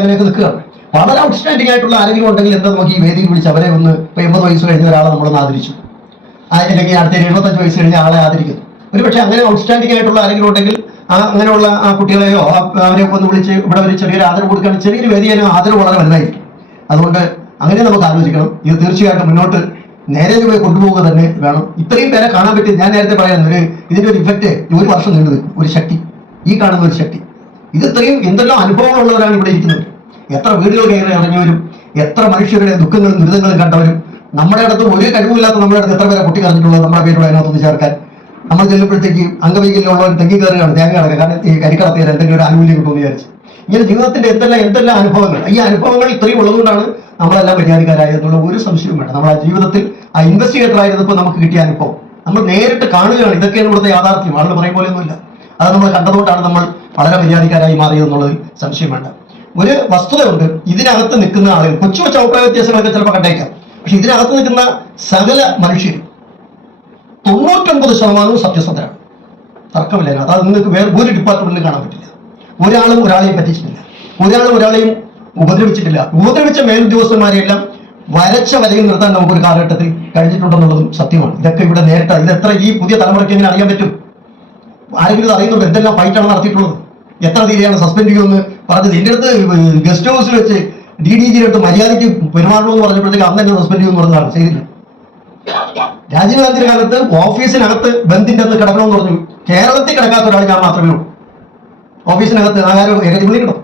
അങ്ങനെയൊക്കെ നിൽക്കുകയാണ്. വളരെ ഔട്ട്സ്റ്റാൻഡിംഗ് ആയിട്ടുള്ള ആരെങ്കിലും ഉണ്ടെങ്കിൽ എന്താ നമുക്ക് ഈ വേദിയിൽ വിളിച്ച് അവരെ ഒന്ന്, ഇപ്പോൾ 80 വയസ്സ് കഴിഞ്ഞ ഒരാളെ നമ്മളൊന്ന് ആദരിച്ചു, അല്ലെങ്കിൽ അടുത്ത 75 വയസ്സ് കഴിഞ്ഞ ആളെ ആദരിക്കുന്നു. ഒരുപക്ഷെ അങ്ങനെ ഔട്ട്സ്റ്റാൻഡിംഗ് ആയിട്ടുള്ള ആരെങ്കിലും ഉണ്ടെങ്കിൽ അങ്ങനെയുള്ള ആ കുട്ടികളെയോ അവരെയൊക്കെ ഒന്ന് വിളിച്ച് ഇവിടെ ഒരു ചെറിയൊരു ആദരവ് കൊടുക്കുകയാണ്. ചെറിയൊരു വേദിയാലും ആദരവ് വളരെ വലുതായിരിക്കും. അതുകൊണ്ട് അങ്ങനെ നമുക്ക് ആലോചിക്കണം. ഇത് തീർച്ചയായിട്ടും മുന്നോട്ട് നേരെ പോയി കൊണ്ടുപോകുക തന്നെ വേണം. ഇത്രയും പേരെ കാണാൻ പറ്റി. ഞാൻ നേരത്തെ പറയാൻ ഇതിന്റെ ഒരു ഇഫക്റ്റ് 1 വർഷം നീണ്ടു നിൽക്കും. ഒരു ശക്തി, ഈ കാണുന്ന ഒരു ശക്തി. ഇത് ഇത്രയും എന്തെല്ലാം അനുഭവങ്ങളുള്ളവരാണ് ഇവിടെ ഇരിക്കുന്നത്. എത്ര വീടുകൾ കയറി ഇറങ്ങിയവരും, എത്ര മനുഷ്യരുടെ ദുഃഖങ്ങളും ദുരിതങ്ങളും കണ്ടവരും. നമ്മുടെ അടുത്ത് ഒരു കഴിവില്ലാത്ത നമ്മുടെ അടുത്ത് എത്ര പേരെ കുട്ടി കറഞ്ഞിട്ടുള്ളത് നമ്മുടെ പേരുടെ അതിനകത്തൊന്ന് ചേർക്കാൻ. നമ്മൾ ചെല്ലുമ്പോഴത്തേക്ക് അംഗവൈകല്യമുള്ളവർ തെങ്ങി കയറുകയാണ്, തേങ്ങ അടക്കുക. കാരണം ഈ കരിക്കടത്തിയാൽ എന്തെങ്കിലും ഒരു ആനുകൂല്യം കിട്ടുമെന്ന് വിചാരിച്ച്. ഇങ്ങനെ ജീവിതത്തിന്റെ എന്തെല്ലാം അനുഭവങ്ങൾ. ഈ അനുഭവങ്ങൾ ഇത്രയും ഉള്ളതുകൊണ്ടാണ് നമ്മളെല്ലാം മര്യാദക്കാരായതെന്നുള്ള ഒരു സംശയവും വേണ്ട. നമ്മൾ ആ ജീവിതത്തിൽ ആ ഇൻവെസ്റ്റിഗേറ്റർ ആയിരുന്നപ്പോൾ നമുക്ക് കിട്ടിയ അനുഭവം നമ്മൾ നേരിട്ട് കാണുകയാണ്. ഇതൊക്കെയാണ് ഇവിടുത്തെ യാഥാർത്ഥ്യം. ആളുകൾ പറയും പോലെയൊന്നുമില്ല. അത് നമ്മൾ കണ്ടതുകൊണ്ടാണ് നമ്മൾ വളരെ മര്യാദക്കാരായി മാറിയതെന്നുള്ളതിൽ സംശയം വേണ്ട. ഒരു വസ്തുതയുണ്ട്, ഇതിനകത്ത് നിൽക്കുന്ന ആളുകൾ കൊച്ചു കൊച്ചു അഭിപ്രായ വ്യത്യാസങ്ങളൊക്കെ ചിലപ്പോൾ കണ്ടേക്കാം. പക്ഷെ ഇതിനകത്ത് നിൽക്കുന്ന സകല മനുഷ്യരും 99% സത്യസന്ധരാണ്. തർക്കമില്ല. അത് നിങ്ങൾക്ക് വേറെ ഒരു ഡിപ്പാർട്ട്മെന്റിൽ കാണാൻ പറ്റില്ല. ഒരാളും ഒരാളെയും പറ്റിച്ചിട്ടില്ല, ഒരാളും ഒരാളെയും ഉപദ്രവിച്ചിട്ടില്ല. ഉപദ്രവിച്ച മേലുദ്യോഗസ്ഥന്മാരെയെല്ലാം വരച്ച വരയിൽ നിർത്താൻ നമുക്കൊരു കാലഘട്ടത്തിൽ കഴിഞ്ഞിട്ടുണ്ടെന്നുള്ളതും സത്യമാണ്. ഇതൊക്കെ ഇവിടെ നേരിട്ട് ഇതെത്ര ഈ പുതിയ തലമുറയ്ക്ക് എങ്ങനെ അറിയാൻ പറ്റും? ആരെങ്കിലും അറിയുന്നുണ്ട് എന്തെല്ലാം ഫൈറ്റാണ് നടത്തിയിട്ടുള്ളത്? എത്ര തീരെയാണ് സസ്പെൻഡ് ചെയ്യുമെന്ന് പറഞ്ഞത്? എൻ്റെ അടുത്ത് ഗസ്റ്റ് ഹൗസിൽ വെച്ച് DDG അടുത്ത് മര്യാദയ്ക്ക് പെരുമാറണമെന്ന് പറഞ്ഞപ്പോഴത്തേക്ക് അന്ന് തന്നെ സസ്പെൻഡ് ചെയ്യുമെന്ന് പറഞ്ഞതാണ്. ചെയ്തില്ല. രാജീവ് ഗാന്ധിയുടെ കാലത്ത് ഓഫീസിനകത്ത് ബന്ധിന്റെ അന്ന് കിടക്കണമെന്ന് പറഞ്ഞു. കേരളത്തിൽ കിടക്കാത്ത ഒരാൾ ഞാൻ മാത്രമേ ഉള്ളൂ. ഓഫീസിനകത്ത് ആഹാരം ഏകദേശം കിടന്നു,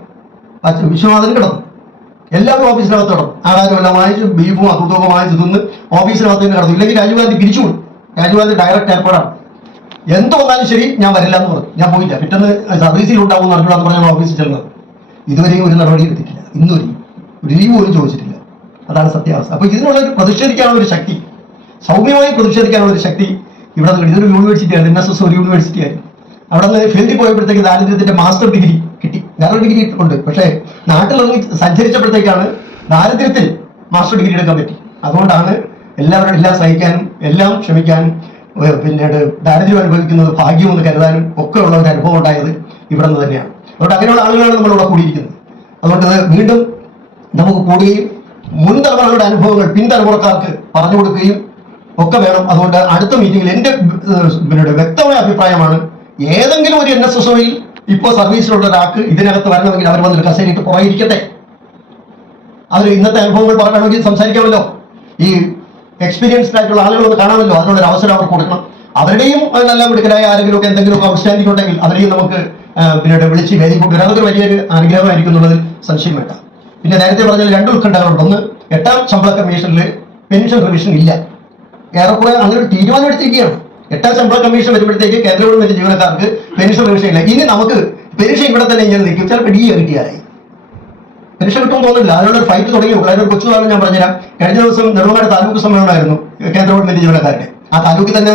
വിശ്വനാഥൻ കിടന്നു, എല്ലാവരും ഓഫീസിനകത്ത് കിടന്നു. ആഹാരം എല്ലാം വാങ്ങിച്ച് ബീഫും അതുതൊക്കെ വാങ്ങിച്ച് തിന്ന് ഓഫീസിനകത്ത് തന്നെ കിടന്നു. ഇല്ലെങ്കിൽ രാജീവ് ഗാന്ധി പിരിച്ചുപോയി. രാജീവ് ഗാന്ധി ഡയറക്റ്റ് ഏർപ്പാടാണ്. എന്ത് വന്നാലും ശരി ഞാൻ വരില്ല എന്ന് പറഞ്ഞു. ഞാൻ പോയില്ല. പിറ്റേന്ന് സർവീസിൽ ഉണ്ടാവും എന്ന് പറഞ്ഞാൽ ഓഫീസിൽ ചെല്ലുന്നത്. ഇതുവരെയും ഒരു നടപടി എടുത്തിട്ടില്ല. ഇന്നുവരെയും ഒരു ലീവ് പോലും ചോദിച്ചിട്ടില്ല. അതാണ് സത്യാവസ്ഥ. അപ്പൊ ഇതിനുള്ള ഒരു പ്രതിഷേധിക്കാനുള്ള ഒരു ശക്തി, സൗമ്യമായി പ്രതിഷേധിക്കാനുള്ള ഒരു ശക്തി ഇവിടെ നിന്ന് ഇതൊരു യൂണിവേഴ്സിറ്റിയാണ്. NSS ഒരു യൂണിവേഴ്സിറ്റിയായിരുന്നു. അവിടെ നിന്ന് ഫീൽഡിൽ പോയപ്പോഴത്തേക്ക് ദാരിദ്ര്യത്തിന്റെ മാസ്റ്റർ ഡിഗ്രി കിട്ടി. വേറെ ഡിഗ്രി ഉണ്ട്. പക്ഷേ നാട്ടിലിറങ്ങി സഞ്ചരിച്ചപ്പോഴത്തേക്കാണ് ദാരിദ്ര്യത്തിൽ മാസ്റ്റർ ഡിഗ്രി എടുക്കാൻ പറ്റി. അതുകൊണ്ടാണ് എല്ലാവരും എല്ലാം സഹിക്കാനും എല്ലാം ക്ഷമിക്കാനും പിന്നീട് ദാരിദ്ര്യം അനുഭവിക്കുന്നത് ഭാഗ്യമെന്ന് കരുതാനും ഒക്കെ ഉള്ള ഒരു അനുഭവം ഉണ്ടായത് ഇവിടെ നിന്ന് തന്നെയാണ്. അതുകൊണ്ട് അങ്ങനെയുള്ള ആളുകളാണ് നമ്മളിവിടെ കൂടിയിരിക്കുന്നത്. അതുകൊണ്ട് വീണ്ടും നമുക്ക് കൂടുകയും മുൻ തലമുറകളുടെ അനുഭവങ്ങൾ പിൻതലമുറക്കാർക്ക് പറഞ്ഞു കൊടുക്കുകയും ഒക്കെ വേണം. അതുകൊണ്ട് അടുത്ത മീറ്റിംഗിൽ എൻ്റെ പിന്നീട് വ്യക്തമായ അഭിപ്രായമാണ്, ഏതെങ്കിലും ഒരു NSSOയിൽ ഇപ്പോൾ സർവീസിലുള്ള ഒരാൾക്ക് ഇതിനകത്ത് വരണമെങ്കിൽ അവർ വന്നിട്ട് കസേരയിട്ട് പുറകിരിക്കട്ടെ. അവർ ഇന്നത്തെ അനുഭവങ്ങൾ പറയണമെങ്കിൽ സംസാരിക്കാമല്ലോ. ഈ എക്സ്പീരിയൻസ്ഡ് ആയിട്ടുള്ള ആളുകൾ ഒന്ന് കാണാമല്ലോ. അതിനുള്ളൊരു അവസരം അവർക്ക് കൊടുക്കണം. അവരുടെയും നല്ല മിടുക്കരായ ആരെങ്കിലുമൊക്കെ എന്തെങ്കിലുമൊക്കെ ഔട്ട്സ്റ്റാൻഡിംഗ് ഉണ്ടെങ്കിൽ അവരെയും നമുക്ക് പിന്നീട് വിളിച്ച് വേദി കൊണ്ടുവരാം. അതൊക്കെ വലിയൊരു അനുഗ്രഹമായിരിക്കും എന്നുള്ളതിൽ സംശയം വേണ്ട. പിന്നെ നേരത്തെ പറഞ്ഞാൽ 2 ഉത്കണ്ഠകളുണ്ട്. ഒന്ന്, 8ാം ശമ്പള കമ്മീഷനിൽ പെൻഷൻ റിവിഷൻ ഇല്ല. ഏറെക്കുറെ അങ്ങനെ ഒരു തീരുമാനം എടുത്തിരിക്കുകയാണ്. 8ാം ശമ്പള കമ്മീഷൻ വരുമ്പോഴത്തേക്ക് കേന്ദ്ര ഗവൺമെന്റ് ജീവനക്കാർക്ക് പെൻഷൻ റിവിഷൻ ഇല്ല. ഇനി നമുക്ക് പെൻഷൻ ഇവിടെ തന്നെ ഇങ്ങനെ നിൽക്കും. ചിലപ്പോൾ DA കിട്ടിയാലായി പെൻഷൻ കിട്ടുമെന്ന് തോന്നുന്നില്ല. അതിനുള്ള ഫൈറ്റ് തുടങ്ങിയുള്ളൂ. അതിനൊരു കൊച്ചു ഉദാഹരണം ഞാൻ പറഞ്ഞുതരാം. കഴിഞ്ഞ ദിവസം നെടുമങ്ങാട് താലൂക്ക് സമ്മേളനമായിരുന്നു കേന്ദ്ര ഗവൺമെന്റ് ജീവനക്കാരുടെ. ആ താലൂക്കിൽ തന്നെ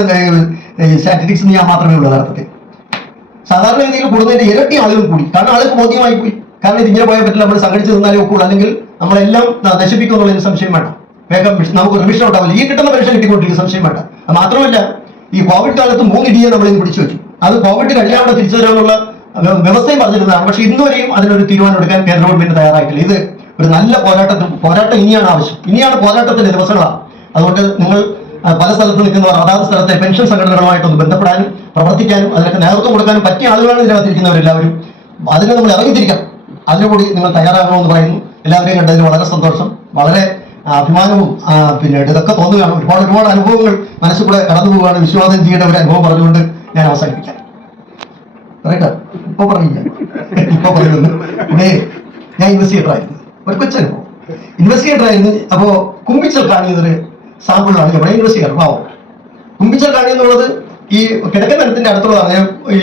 സ്റ്റാറ്റിസ്റ്റിക്സ് ഞാൻ മാത്രമേ ഉള്ളൂ യഥാർത്ഥത്തിൽ. സാധാരണ രീതിയിൽ കൂടുന്നതിന്റെ ഇരട്ടി ആളുകൾ കൂടി. കാരണം ആളുകൾ ബോധ്യമായി പോയി. കാരണം ഇതിങ്ങനെ പോയാൽ പറ്റില്ല, നമ്മൾ സംഘടിച്ച് നിന്നാലേ ഒക്കുള്ളൂ, അല്ലെങ്കിൽ നമ്മളെല്ലാം നശിപ്പിക്കും എന്നുള്ളതിന് സംശയം വേണ്ട. വേഗം നമുക്ക് റിവിഷൻ ഉണ്ടാവില്ല. ഈ കിട്ടുന്ന പെൻഷൻ കിട്ടിക്കൊണ്ടിരിക്കും, സംശയം വേണ്ട. അത് മാത്രമല്ല, ഈ കോവിഡ് കാലത്ത് 3 DA നമ്മൾ ഇന്ന് പിടിച്ചു വെച്ചു. അത് കോവിഡ് കഴിയാതെ തിരിച്ചു തരാനുള്ള വ്യവസ്ഥയും പറഞ്ഞിരുന്നതാണ്. പക്ഷേ ഇന്നുവരെയും അതിനൊരു തീരുമാനം എടുക്കാൻ കേന്ദ്ര ഗവൺമെന്റ് തയ്യാറായിട്ടില്ല. ഇത് ഒരു നല്ല പോരാട്ടം ഇനിയാണ് ആവശ്യം. ഇനിയാണ് പോരാട്ടത്തിന്റെ ദിവസങ്ങളാണ്. അതുകൊണ്ട് നിങ്ങൾ പല സ്ഥലത്ത് നിൽക്കുന്നവർ അതാത് സ്ഥലത്തെ പെൻഷൻ സംഘടനകളുമായിട്ടൊന്ന് ബന്ധപ്പെടാനും പ്രവർത്തിക്കാനും അതിനൊക്കെ നേതൃത്വം കൊടുക്കാനും പറ്റിയ ആളുകളാണ് ഇതിനകത്തിരിക്കുന്നവരെല്ലാവരും. അതിന് നമ്മൾ ഇറങ്ങിത്തിരിക്കണം. അതിനുകൂടി നിങ്ങൾ തയ്യാറാകണമെന്ന് പറയുന്നു. എല്ലാവരെയും കണ്ടതിന് വളരെ സന്തോഷം, വളരെ അഭിമാനവും പിന്നീട് ഇതൊക്കെ തോന്നുകയാണ്. ഒരുപാട് അനുഭവങ്ങൾ മനസ്സിൽ കൂടെ കടന്നു പോവുകയാണ്. വിശ്വനാഥൻ ജിയുടെ ഒരു അനുഭവം പറഞ്ഞുകൊണ്ട് ഞാൻ അവസാനിപ്പിക്കാം. പറയട്ടെ, ഇപ്പൊ പറയുന്നു. ഇവിടെ ഞാൻ ഇൻവെസ്റ്റിഗേറ്റർ ആയിരുന്നു. ഒരു കൊച്ചനുഭവം. ഇൻവെസ്റ്റിഗേറ്റർ ആയിരുന്നു. അപ്പോ കുമ്പിച്ചൽ കാണിയൊരു സാമ്പിളാണ് ഇവിടെ ഇൻവെസ്റ്റിഗേറ്റർ. പാവം കുമ്പിച്ചൽ കാണി എന്നുള്ളത് ഈ കിഴക്കൻ നിലത്തിന്റെ അടുത്തുള്ളതാണ്. ഈ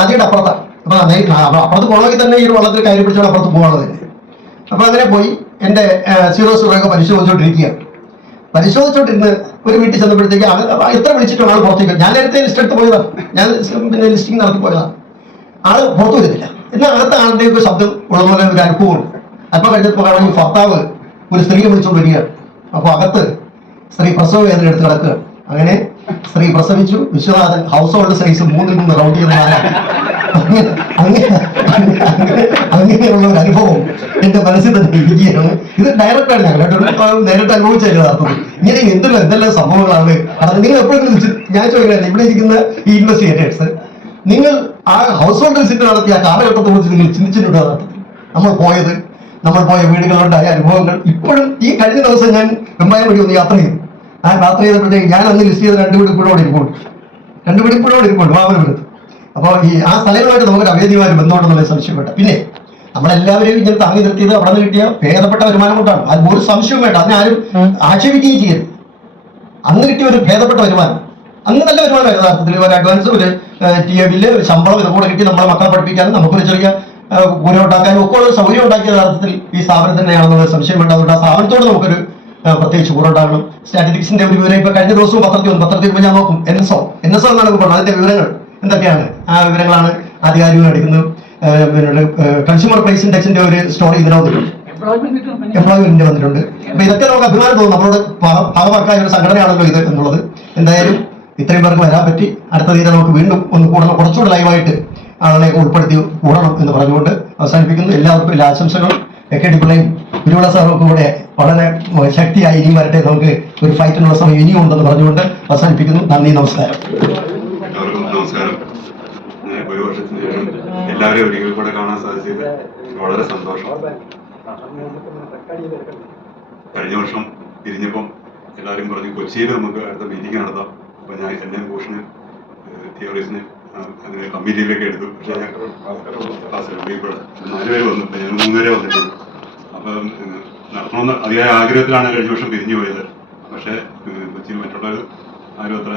നദിയുടെ അപ്പുറത്താണ്. അപ്പൊ അപ്പുറത്ത് പോകണമെങ്കിൽ തന്നെ ഈ ഒരു വള്ളത്തിൽ കയറി പിടിച്ചാൽ അപ്പുറത്ത് പോകണത് തന്നെ. അപ്പൊ അങ്ങനെ പോയി എൻ്റെ 0 ഒക്കെ പരിശോധിച്ചുകൊണ്ടിരിക്കുകയാണ്. പരിശോധിച്ചോണ്ടിരുന്ന് ഒരു വീട്ടിൽ ചെന്നപ്പോഴത്തേക്ക് എത്ര വിളിച്ചിട്ടും ആൾ പുറത്തേക്ക്. ഞാൻ നേരത്തെ ലിസ്റ്റ് എടുത്ത് പോയതാണ്. ഞാൻ പിന്നെ ലിസ്റ്റിംഗ് നടത്തി പോയതാണ്. ആള് പുറത്തു വരുന്നില്ല. എന്നാൽ അകത്ത ആളുടെ ഒക്കെ ശബ്ദം ഉള്ളതുപോലെ ഒരു അനുഭവമുണ്ട്. അല്പം കഴിഞ്ഞപ്പോൾ കാണാൻ ഭർത്താവ് ഒരു സ്ത്രീയെ വിളിച്ചുകൊണ്ട് വരികയാണ്. അപ്പോൾ അകത്ത് സ്ത്രീ പ്രസവ വേദന എടുത്ത് കിടക്കുകയാണ്. അങ്ങനെ സ്ത്രീ പ്രസവിച്ചു. Viswanathan house hold size 3 round ചെയ്ത് അങ്ങനെയുള്ള ഒരു അനുഭവം എന്റെ മനസ്സിൽ തന്നെ ഇരിക്കുകയാണ്. ഇത് ഡയറക്റ്റാണ്. ഞങ്ങൾ നേരിട്ട് അനുഭവിച്ചല്ലോ അർത്ഥത്തിൽ. ഇങ്ങനെ എന്തെല്ലാം സംഭവങ്ങളാണ്. കാരണം നിങ്ങൾ എപ്പോഴും ഞാൻ ചോദിക്കുന്നത്, ഇവിടെ ഇരിക്കുന്ന ഈ ഇൻവെസ്റ്റിഗേറ്റേഴ്സ്, നിങ്ങൾ ആ ഹൗസ് ഹോൾഡ് വിസിറ്റ് നടത്തിയ ആ കാലഘട്ടത്തെ കുറിച്ച് നിങ്ങൾ ചിന്തിച്ചിട്ടുണ്ടോ? അർത്ഥത്തിൽ നമ്മൾ പോയ വീടുകളുണ്ടായ അനുഭവങ്ങൾ ഇപ്പോഴും. ഈ കഴിഞ്ഞ ദിവസം ഞാൻ വെമ്പായം വഴി ഒന്ന് യാത്ര ചെയ്തു. ആ യാത്ര ചെയ്തപ്പോഴത്തേക്ക് ഞാൻ അന്ന് ലിസ്റ്റ് ചെയ്ത 2 വീട് ഇപ്പോഴോടെ ഇരിപ്പുണ്ട് മാമനടുത്ത്. അപ്പോൾ ആ സ്ഥലങ്ങളുമായിട്ട് നമുക്കൊരു അഭേദ്യമായ ബന്ധമുണ്ടെന്നുള്ള സംശയപ്പെട്ട. പിന്നെ നമ്മളെല്ലാവരെയും ഇങ്ങനെ താങ്ങി നിർത്തിയത് അവിടെ നിന്ന് കിട്ടിയ ഭേദപ്പെട്ട വരുമാനം കൊണ്ടാണ്. അത് ഒരു സംശയവും വേണ്ട. അതിനാരും ആക്ഷേപിക്കുകയും ചെയ്യരുത്. അന്ന് കിട്ടിയ ഒരു ഭേദപ്പെട്ട വരുമാനം, അന്ന് നല്ല വരുമാനം യഥാർത്ഥത്തിൽ. ഒരു അഡ്വാൻസ്, ഒരു TA ബില്ല്, ശമ്പളം, ഇതുകൂടെ കിട്ടി നമ്മളെ മക്കളെ പഠിപ്പിക്കാനും നമുക്കൊരു ചെറിയ പൂരം ഉണ്ടാക്കാനും ഒക്കെ ഉള്ള സൗകര്യം ഉണ്ടാക്കിയ യഥാർത്ഥത്തിൽ ഈ സ്ഥാപനം തന്നെയാണെന്നുള്ള സംശയം വേണ്ട. അതുകൊണ്ട് ആ സ്ഥാപനത്തോട് നമുക്കൊരു പ്രത്യേകിച്ച് കൂറുണ്ടാകണം. സ്റ്റാറ്റിസ്റ്റിക്സിന്റെ ഒരു വിവരം ഇപ്പൊ കഴിഞ്ഞ ദിവസവും പത്രത്തിൽ ഞാൻ നോക്കും NSO എന്നാണ് പറഞ്ഞത്. അതിന്റെ വിവരങ്ങൾ എന്തൊക്കെയാണ്? ആ വിവരങ്ങളാണ് ആധികാരികം എടുക്കുന്നത്. പിന്നെ കൺസ്യൂമർ പ്രൈസ് ഇൻഡെക്സിന്റെ ഒരു സ്റ്റോറി ഇതിനെ വന്നിട്ടുണ്ട്, എംപ്ലോയ്മെന്റിന്റെ വന്നിട്ടുണ്ട്. അപ്പൊ ഇതൊക്കെ നമുക്ക് അഭിമാനം തോന്നും. നമ്മളോട് ഭാഗമാക്കായ ഒരു സംഘടനയാണല്ലോ ഇത് എന്നുള്ളത്. എന്തായാലും ഇത്രയും പേർക്ക് വരാൻ പറ്റി. അടുത്ത തീരെ നമുക്ക് വീണ്ടും ഒന്ന് കൂടണം, കുറച്ചുകൂടെ ലൈവായിട്ട് ആളെ ഉൾപ്പെടുത്തി കൂടണം എന്ന് പറഞ്ഞുകൊണ്ട് അവസാനിപ്പിക്കുന്നു. എല്ലാവർക്കും എല്ലാ ആശംസകളും. AKD പിള്ളയും കുരുവിള സാറും കൂടെ വളരെ ശക്തിയായി ഇനിയും വരട്ടെ. നമുക്ക് ഒരു ഫൈറ്റിനുള്ള സമയം ഇനിയും ഉണ്ടെന്ന് പറഞ്ഞുകൊണ്ട് അവസാനിപ്പിക്കുന്നു. നന്ദി, നമസ്കാരം. എല്ലാവർക്കും നമസ്കാരം. ഒരു വർഷത്തിന് ശേഷം എല്ലാവരെയും ഒരിക്കൽ കൂടെ കാണാൻ സാധിച്ചത് വളരെ സന്തോഷം. കഴിഞ്ഞ വർഷം പിരിഞ്ഞപ്പം എല്ലാവരും പറഞ്ഞു കൊച്ചിയിൽ നമുക്ക് അടുത്ത മീറ്റിംഗ് നടത്താം. അപ്പോൾ ഞാൻ എന്നെയും ഭൂഷണ് തിയോറീസിന് അങ്ങനെ കമ്മിറ്റിയിലൊക്കെ എടുത്തു. പക്ഷേ ഞാൻ 4 പേര് വന്നു, ഞാൻ 3 പേരെ വന്നിട്ടുള്ളൂ. അപ്പം നടത്തണമെന്ന് അതിയായ ആഗ്രഹത്തിലാണ് കഴിഞ്ഞ വർഷം പിരിഞ്ഞു പോയത്. പക്ഷേ കൊച്ചിയിൽ മറ്റുള്ളവർ ആരും അത്ര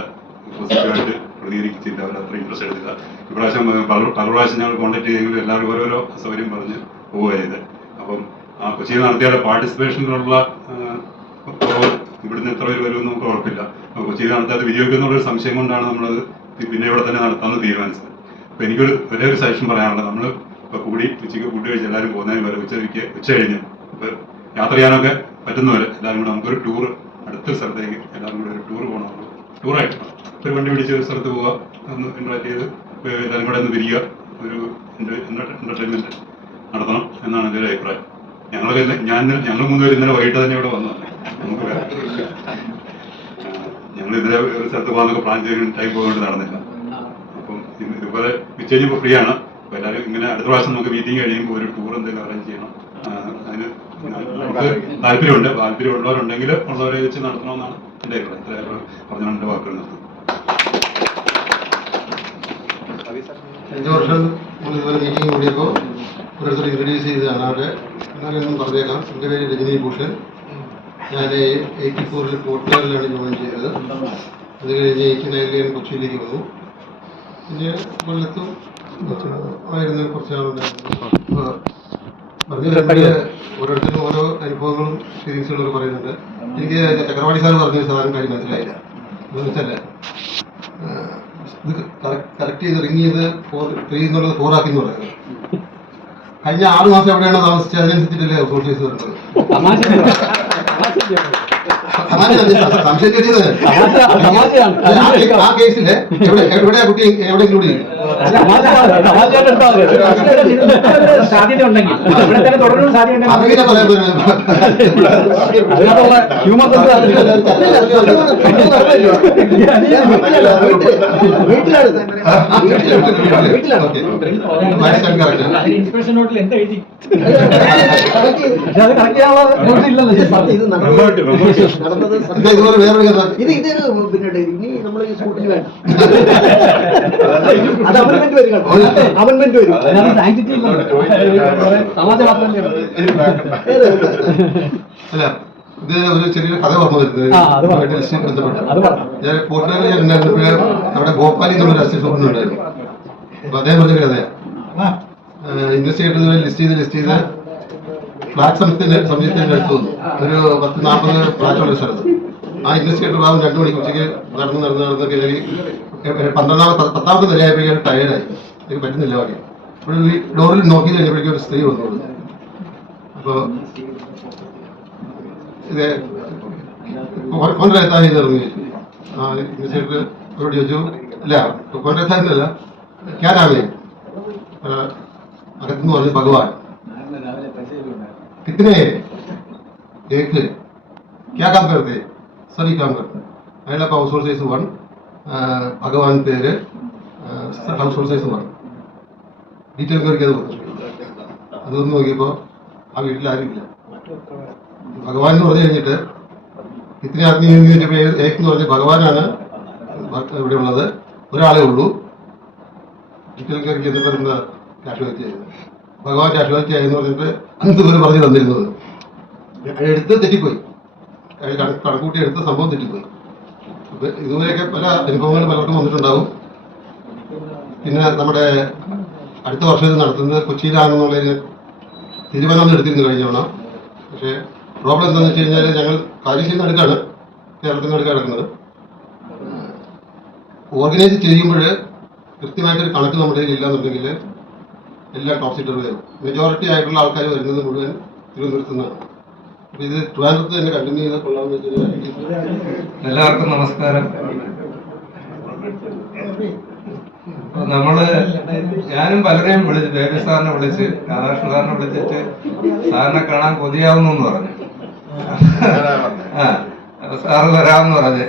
പോസിറ്റീവായിട്ട് പ്രതികരിച്ചില്ല, അവർ അത്ര ഇൻട്രസ്റ്റ് എടുത്തില്ല. ഇപ്രാവശ്യം പല പ്രാവശ്യം ഞങ്ങൾ കോൺടാക്ട് ചെയ്തെങ്കിലും എല്ലാവരും ഓരോരോ അസൗകര്യം പറഞ്ഞ് പോവുകയത്. അപ്പം ആ കൊച്ചിയിൽ നടത്തിയ പാർട്ടിസിപ്പേഷനിലുള്ള ഇവിടുന്ന് എത്ര പേര് വരുമെന്ന് നമുക്ക് ഉറപ്പില്ല. കൊച്ചിയിൽ നടത്താതെ വിജയിക്കുന്നുള്ളൊരു സംശയം കൊണ്ടാണ് നമ്മളത് പിന്നെ ഇവിടെ തന്നെ നടത്താമെന്ന് തീരുമാനിച്ചത്. അപ്പോൾ എനിക്കൊരു ഒരേ ഒരു സജഷൻ പറയാനുള്ളത്, നമ്മൾ ഇപ്പോൾ ഉച്ചയ്ക്ക് ഫുഡ് കഴിച്ച് എല്ലാവരും പോകുന്നതിന് വരെ ഉച്ച കഴിഞ്ഞ് ഇപ്പോൾ യാത്ര ചെയ്യാനൊക്കെ പറ്റുന്നവരെ എല്ലാവരും കൂടെ നമുക്കൊരു ടൂർ, അടുത്ത സ്ഥലത്തേക്ക് എല്ലാവരും കൂടെ ഒരു ടൂർ പോകണം. ടൂറായിട്ട് ഒരു വണ്ടി പിടിച്ച് ഒരു സ്ഥലത്ത് പോവുക, ഒന്ന് ഇൻവൈറ്റ് ചെയ്ത് എല്ലാവരും കൂടെ ഒന്ന് പിരിയുക, ഒരു എൻ്റർടൈൻമെൻറ്റ് നടത്തണം എന്നാണ് എൻ്റെ ഒരു അഭിപ്രായം. ഞങ്ങൾ 3 പേര് ഇന്നലെ വൈകിട്ട് തന്നെ ഇവിടെ വന്നതാണ്. നമുക്ക് ഞങ്ങൾ ഇന്നലെ ഒരു സ്ഥലത്ത് പോകാനൊക്കെ പ്ലാൻ ചെയ്ത് ടൈം പോകൊണ്ട് നടന്നില്ല. അപ്പം ഇതുപോലെ ഉച്ചകഴിഞ്ഞപ്പോൾ ഫ്രീ ആണ്. അപ്പോൾ എല്ലാവരും ഇങ്ങനെ അടുത്ത പ്രാവശ്യം നമുക്ക് മീറ്റിംഗ് കഴിയുമ്പോൾ ഒരു ടൂർ എന്തെങ്കിലും അറേഞ്ച് ചെയ്യണം. അതിന് നമുക്ക് താല്പര്യമുണ്ട്. താല്പര്യമുള്ളവരുണ്ടെങ്കിൽ ഉള്ളവരെ വെച്ച് നടത്തണമെന്നാണ് എൻ്റെ അഭിപ്രായം. ഇത്രയും പറഞ്ഞുകൊണ്ട് എൻ്റെ വാക്കുകൾ നിർത്തുന്നു. 5 വർഷം നമ്മൾ ഇതുപോലെ മീറ്റിംഗ് കൂടിയപ്പോൾ ഓരോരുത്തർ ഇൻട്രൊഡ്യൂസ് ചെയ്തതാണ്. അവരെ എന്നാലും പറഞ്ഞേക്കാം. എൻ്റെ പേര് രജനി ഭൂഷൺ. ഞാൻ 84 പോർട്ടുഗലിലാണ് ജോയിൻ ചെയ്തത്. അത് കഴിഞ്ഞ് 89 ഞാൻ കൊച്ചിയിലേക്ക് വന്നു. പിന്നെ കൊല്ലത്തും ആയിരുന്നു കുറച്ച് നാളുണ്ടായിരുന്നു. പറഞ്ഞ ഓരോരുത്തരും ഓരോ അനുഭവങ്ങളും ഫീലിങ്സുകളൊക്കെ പറയുന്നുണ്ട്. എനിക്ക് ചക്രവാണി സാർ പറഞ്ഞ സാധനം കാര്യം മനസ്സിലായില്ല. എന്ന് വെച്ചാൽ ഇത് കറക്റ്റ് ചെയ്ത് റിങ് ചെയ്ത് 3 എന്നുള്ളത് 4 ആക്കി എന്ന് പറയുന്നത്. കഴിഞ്ഞ 6 മാസം എവിടെയാണോ താമസിച്ചത് അതിനനുസരിച്ചിട്ടല്ലേ സോഷ്യലൈസ് വരുന്നത്. സംശയം ചോദിച്ചത് ആ കേസില് എവിടെയാ കുട്ടി എവിടെ ഇൻക്ലൂഡ് ചെയ്യും? സാധ്യത ഉണ്ടെങ്കിൽ അതിങ്ങനെ പറയാൻ ഇൻസ്പെക്ഷൻ നോട്ടിൽ എന്താ എഴുതി? ഇതുപോലെ വേറൊരു ഇനി നമ്മൾ ഈ സ്കൂട്ടിൽ വേണ്ട അത് അമൻമെന്റ് വരും. അല്ല, ഇത് ഒരു ചെറിയൊരു കഥ പറഞ്ഞു ബന്ധപ്പെട്ട് ഞാൻ പോർട്ടുഗലിൽ അവിടെ ഭോപ്പാലി എന്നുള്ള അസിസ്റ്റന്റ് സൂപ്രണ്ട് ഉണ്ടായിരുന്നു. അപ്പൊ അദ്ദേഹം പറഞ്ഞൊരു കഥയാണ്. ഇൻവെസ്റ്റിഗേറ്റർ ലിസ്റ്റ് ചെയ്ത് ഫ്ലാറ്റ് സംശയത്തിന്റെ അടുത്ത് വന്നു. ഒരു 10-40 ഫ്ലാറ്റുള്ള സ്ഥലത്ത് ആ ഇൻവെസ്റ്റിഗേറ്റർ ഭാഗം 2 മണിക്ക് ഉച്ചയ്ക്ക് നടന്ന് കയറി 10ാമത്തെ നിലയായപ്പോഴേക്കും ടയേർഡായി. എനിക്ക് പറ്റുന്നില്ല ബാക്കി. അപ്പോൾ ഈ ഡോറിൽ നോക്കി കഴിഞ്ഞപ്പോഴേക്കും ഒരു സ്ത്രീ വന്നു. അപ്പോൾ ഇത് കൊണ്ടത്താൻ ഇറങ്ങി ചോദിച്ചു. ആ ഇൻവെസ്റ്റിഗേറ്റർ അവരോട് ചോദിച്ചു, അല്ല കൊണ്ടത്താനല്ല ക്യാനാവേ അകത്തെന്ന് പറഞ്ഞു ഭഗവാൻ. कितने एक क्या काम करते? सभी काम करते. अयाला हाउस होल्ड साइज 1 भगवान പേര് हाउस होल्ड साइज 1 ഡീറ്റെയിൽ കയറി അതൊന്നും നോക്കിയപ്പോൾ ആ വീട്ടിൽ ആരുമില്ല. ഭഗവാൻ എന്ന് പറഞ്ഞു കഴിഞ്ഞിട്ട് ഇത്ര ആത്മീയ എന്ന് പറഞ്ഞ ഭഗവാനാണ് ഇവിടെ ഉള്ളത്. ഒരാളേ ഉള്ളൂ. ഡീറ്റെയിൽ കയറി ചെന്നപ്പോൾ എന്താ കാഷ്വാലിറ്റി ആയത്. ഭഗവാൻ കാഷ്വാലിറ്റി ആയെന്ന് പറഞ്ഞിട്ട് 5 പേര് പറഞ്ഞു തന്നിരുന്നത് എടുത്ത് തെറ്റിപ്പോയി. കണക്കൂട്ടി എടുത്ത സംഭവം തെറ്റിപ്പോയി. അപ്പം ഇതുവരെയൊക്കെ പല അനുഭവങ്ങളും പലർക്കും വന്നിട്ടുണ്ടാവും. പിന്നെ നമ്മുടെ അടുത്ത വർഷം ഇത് നടത്തുന്നത് കൊച്ചിയിലാണെന്നുള്ളതിന് തീരുമാനം എടുത്തിരുന്നു കഴിഞ്ഞോണം. പക്ഷേ പ്രോബ്ലം എന്താണെന്ന് വെച്ച് കഴിഞ്ഞാൽ ഞങ്ങൾ കാര്യശീലം എടുക്കാണ്, കേരളത്തിൽ നിന്ന് എടുക്കാൻ എടുക്കുന്നത്. ഓർഗനൈസ് ചെയ്യുമ്പോൾ കൃത്യമായിട്ടൊരു കണക്ക് നമ്മുടെ കയ്യിൽ ഇല്ലാന്നുണ്ടെങ്കിൽ എല്ലാ ടോപ്പ് സീറ്റർ വരും. മെജോറിറ്റി ആയിട്ടുള്ള ആൾക്കാർ വരുന്നത് മുഴുവൻ തിരുവനന്തപുരത്ത് നിന്നാണ്. അപ്പോൾ ഇത് ട്രിവാൻഡ്രത്ത് തന്നെ കണ്ടിന്യൂ ചെയ്താൽ കൊള്ളാമെന്ന് വെച്ചാൽ. എല്ലാവർക്കും നമസ്കാരം. ഞാനും പലരെയും വിളിച്ച്, ബേബി സാറിനെ വിളിച്ച്, രാധാകൃഷ്ണൻ സാറിനെ വിളിച്ചിട്ട് സാറിനെ കാണാൻ കൊതിയാവുന്നു എന്ന് പറഞ്ഞു. സാറ് വരാമെന്ന് പറഞ്ഞ്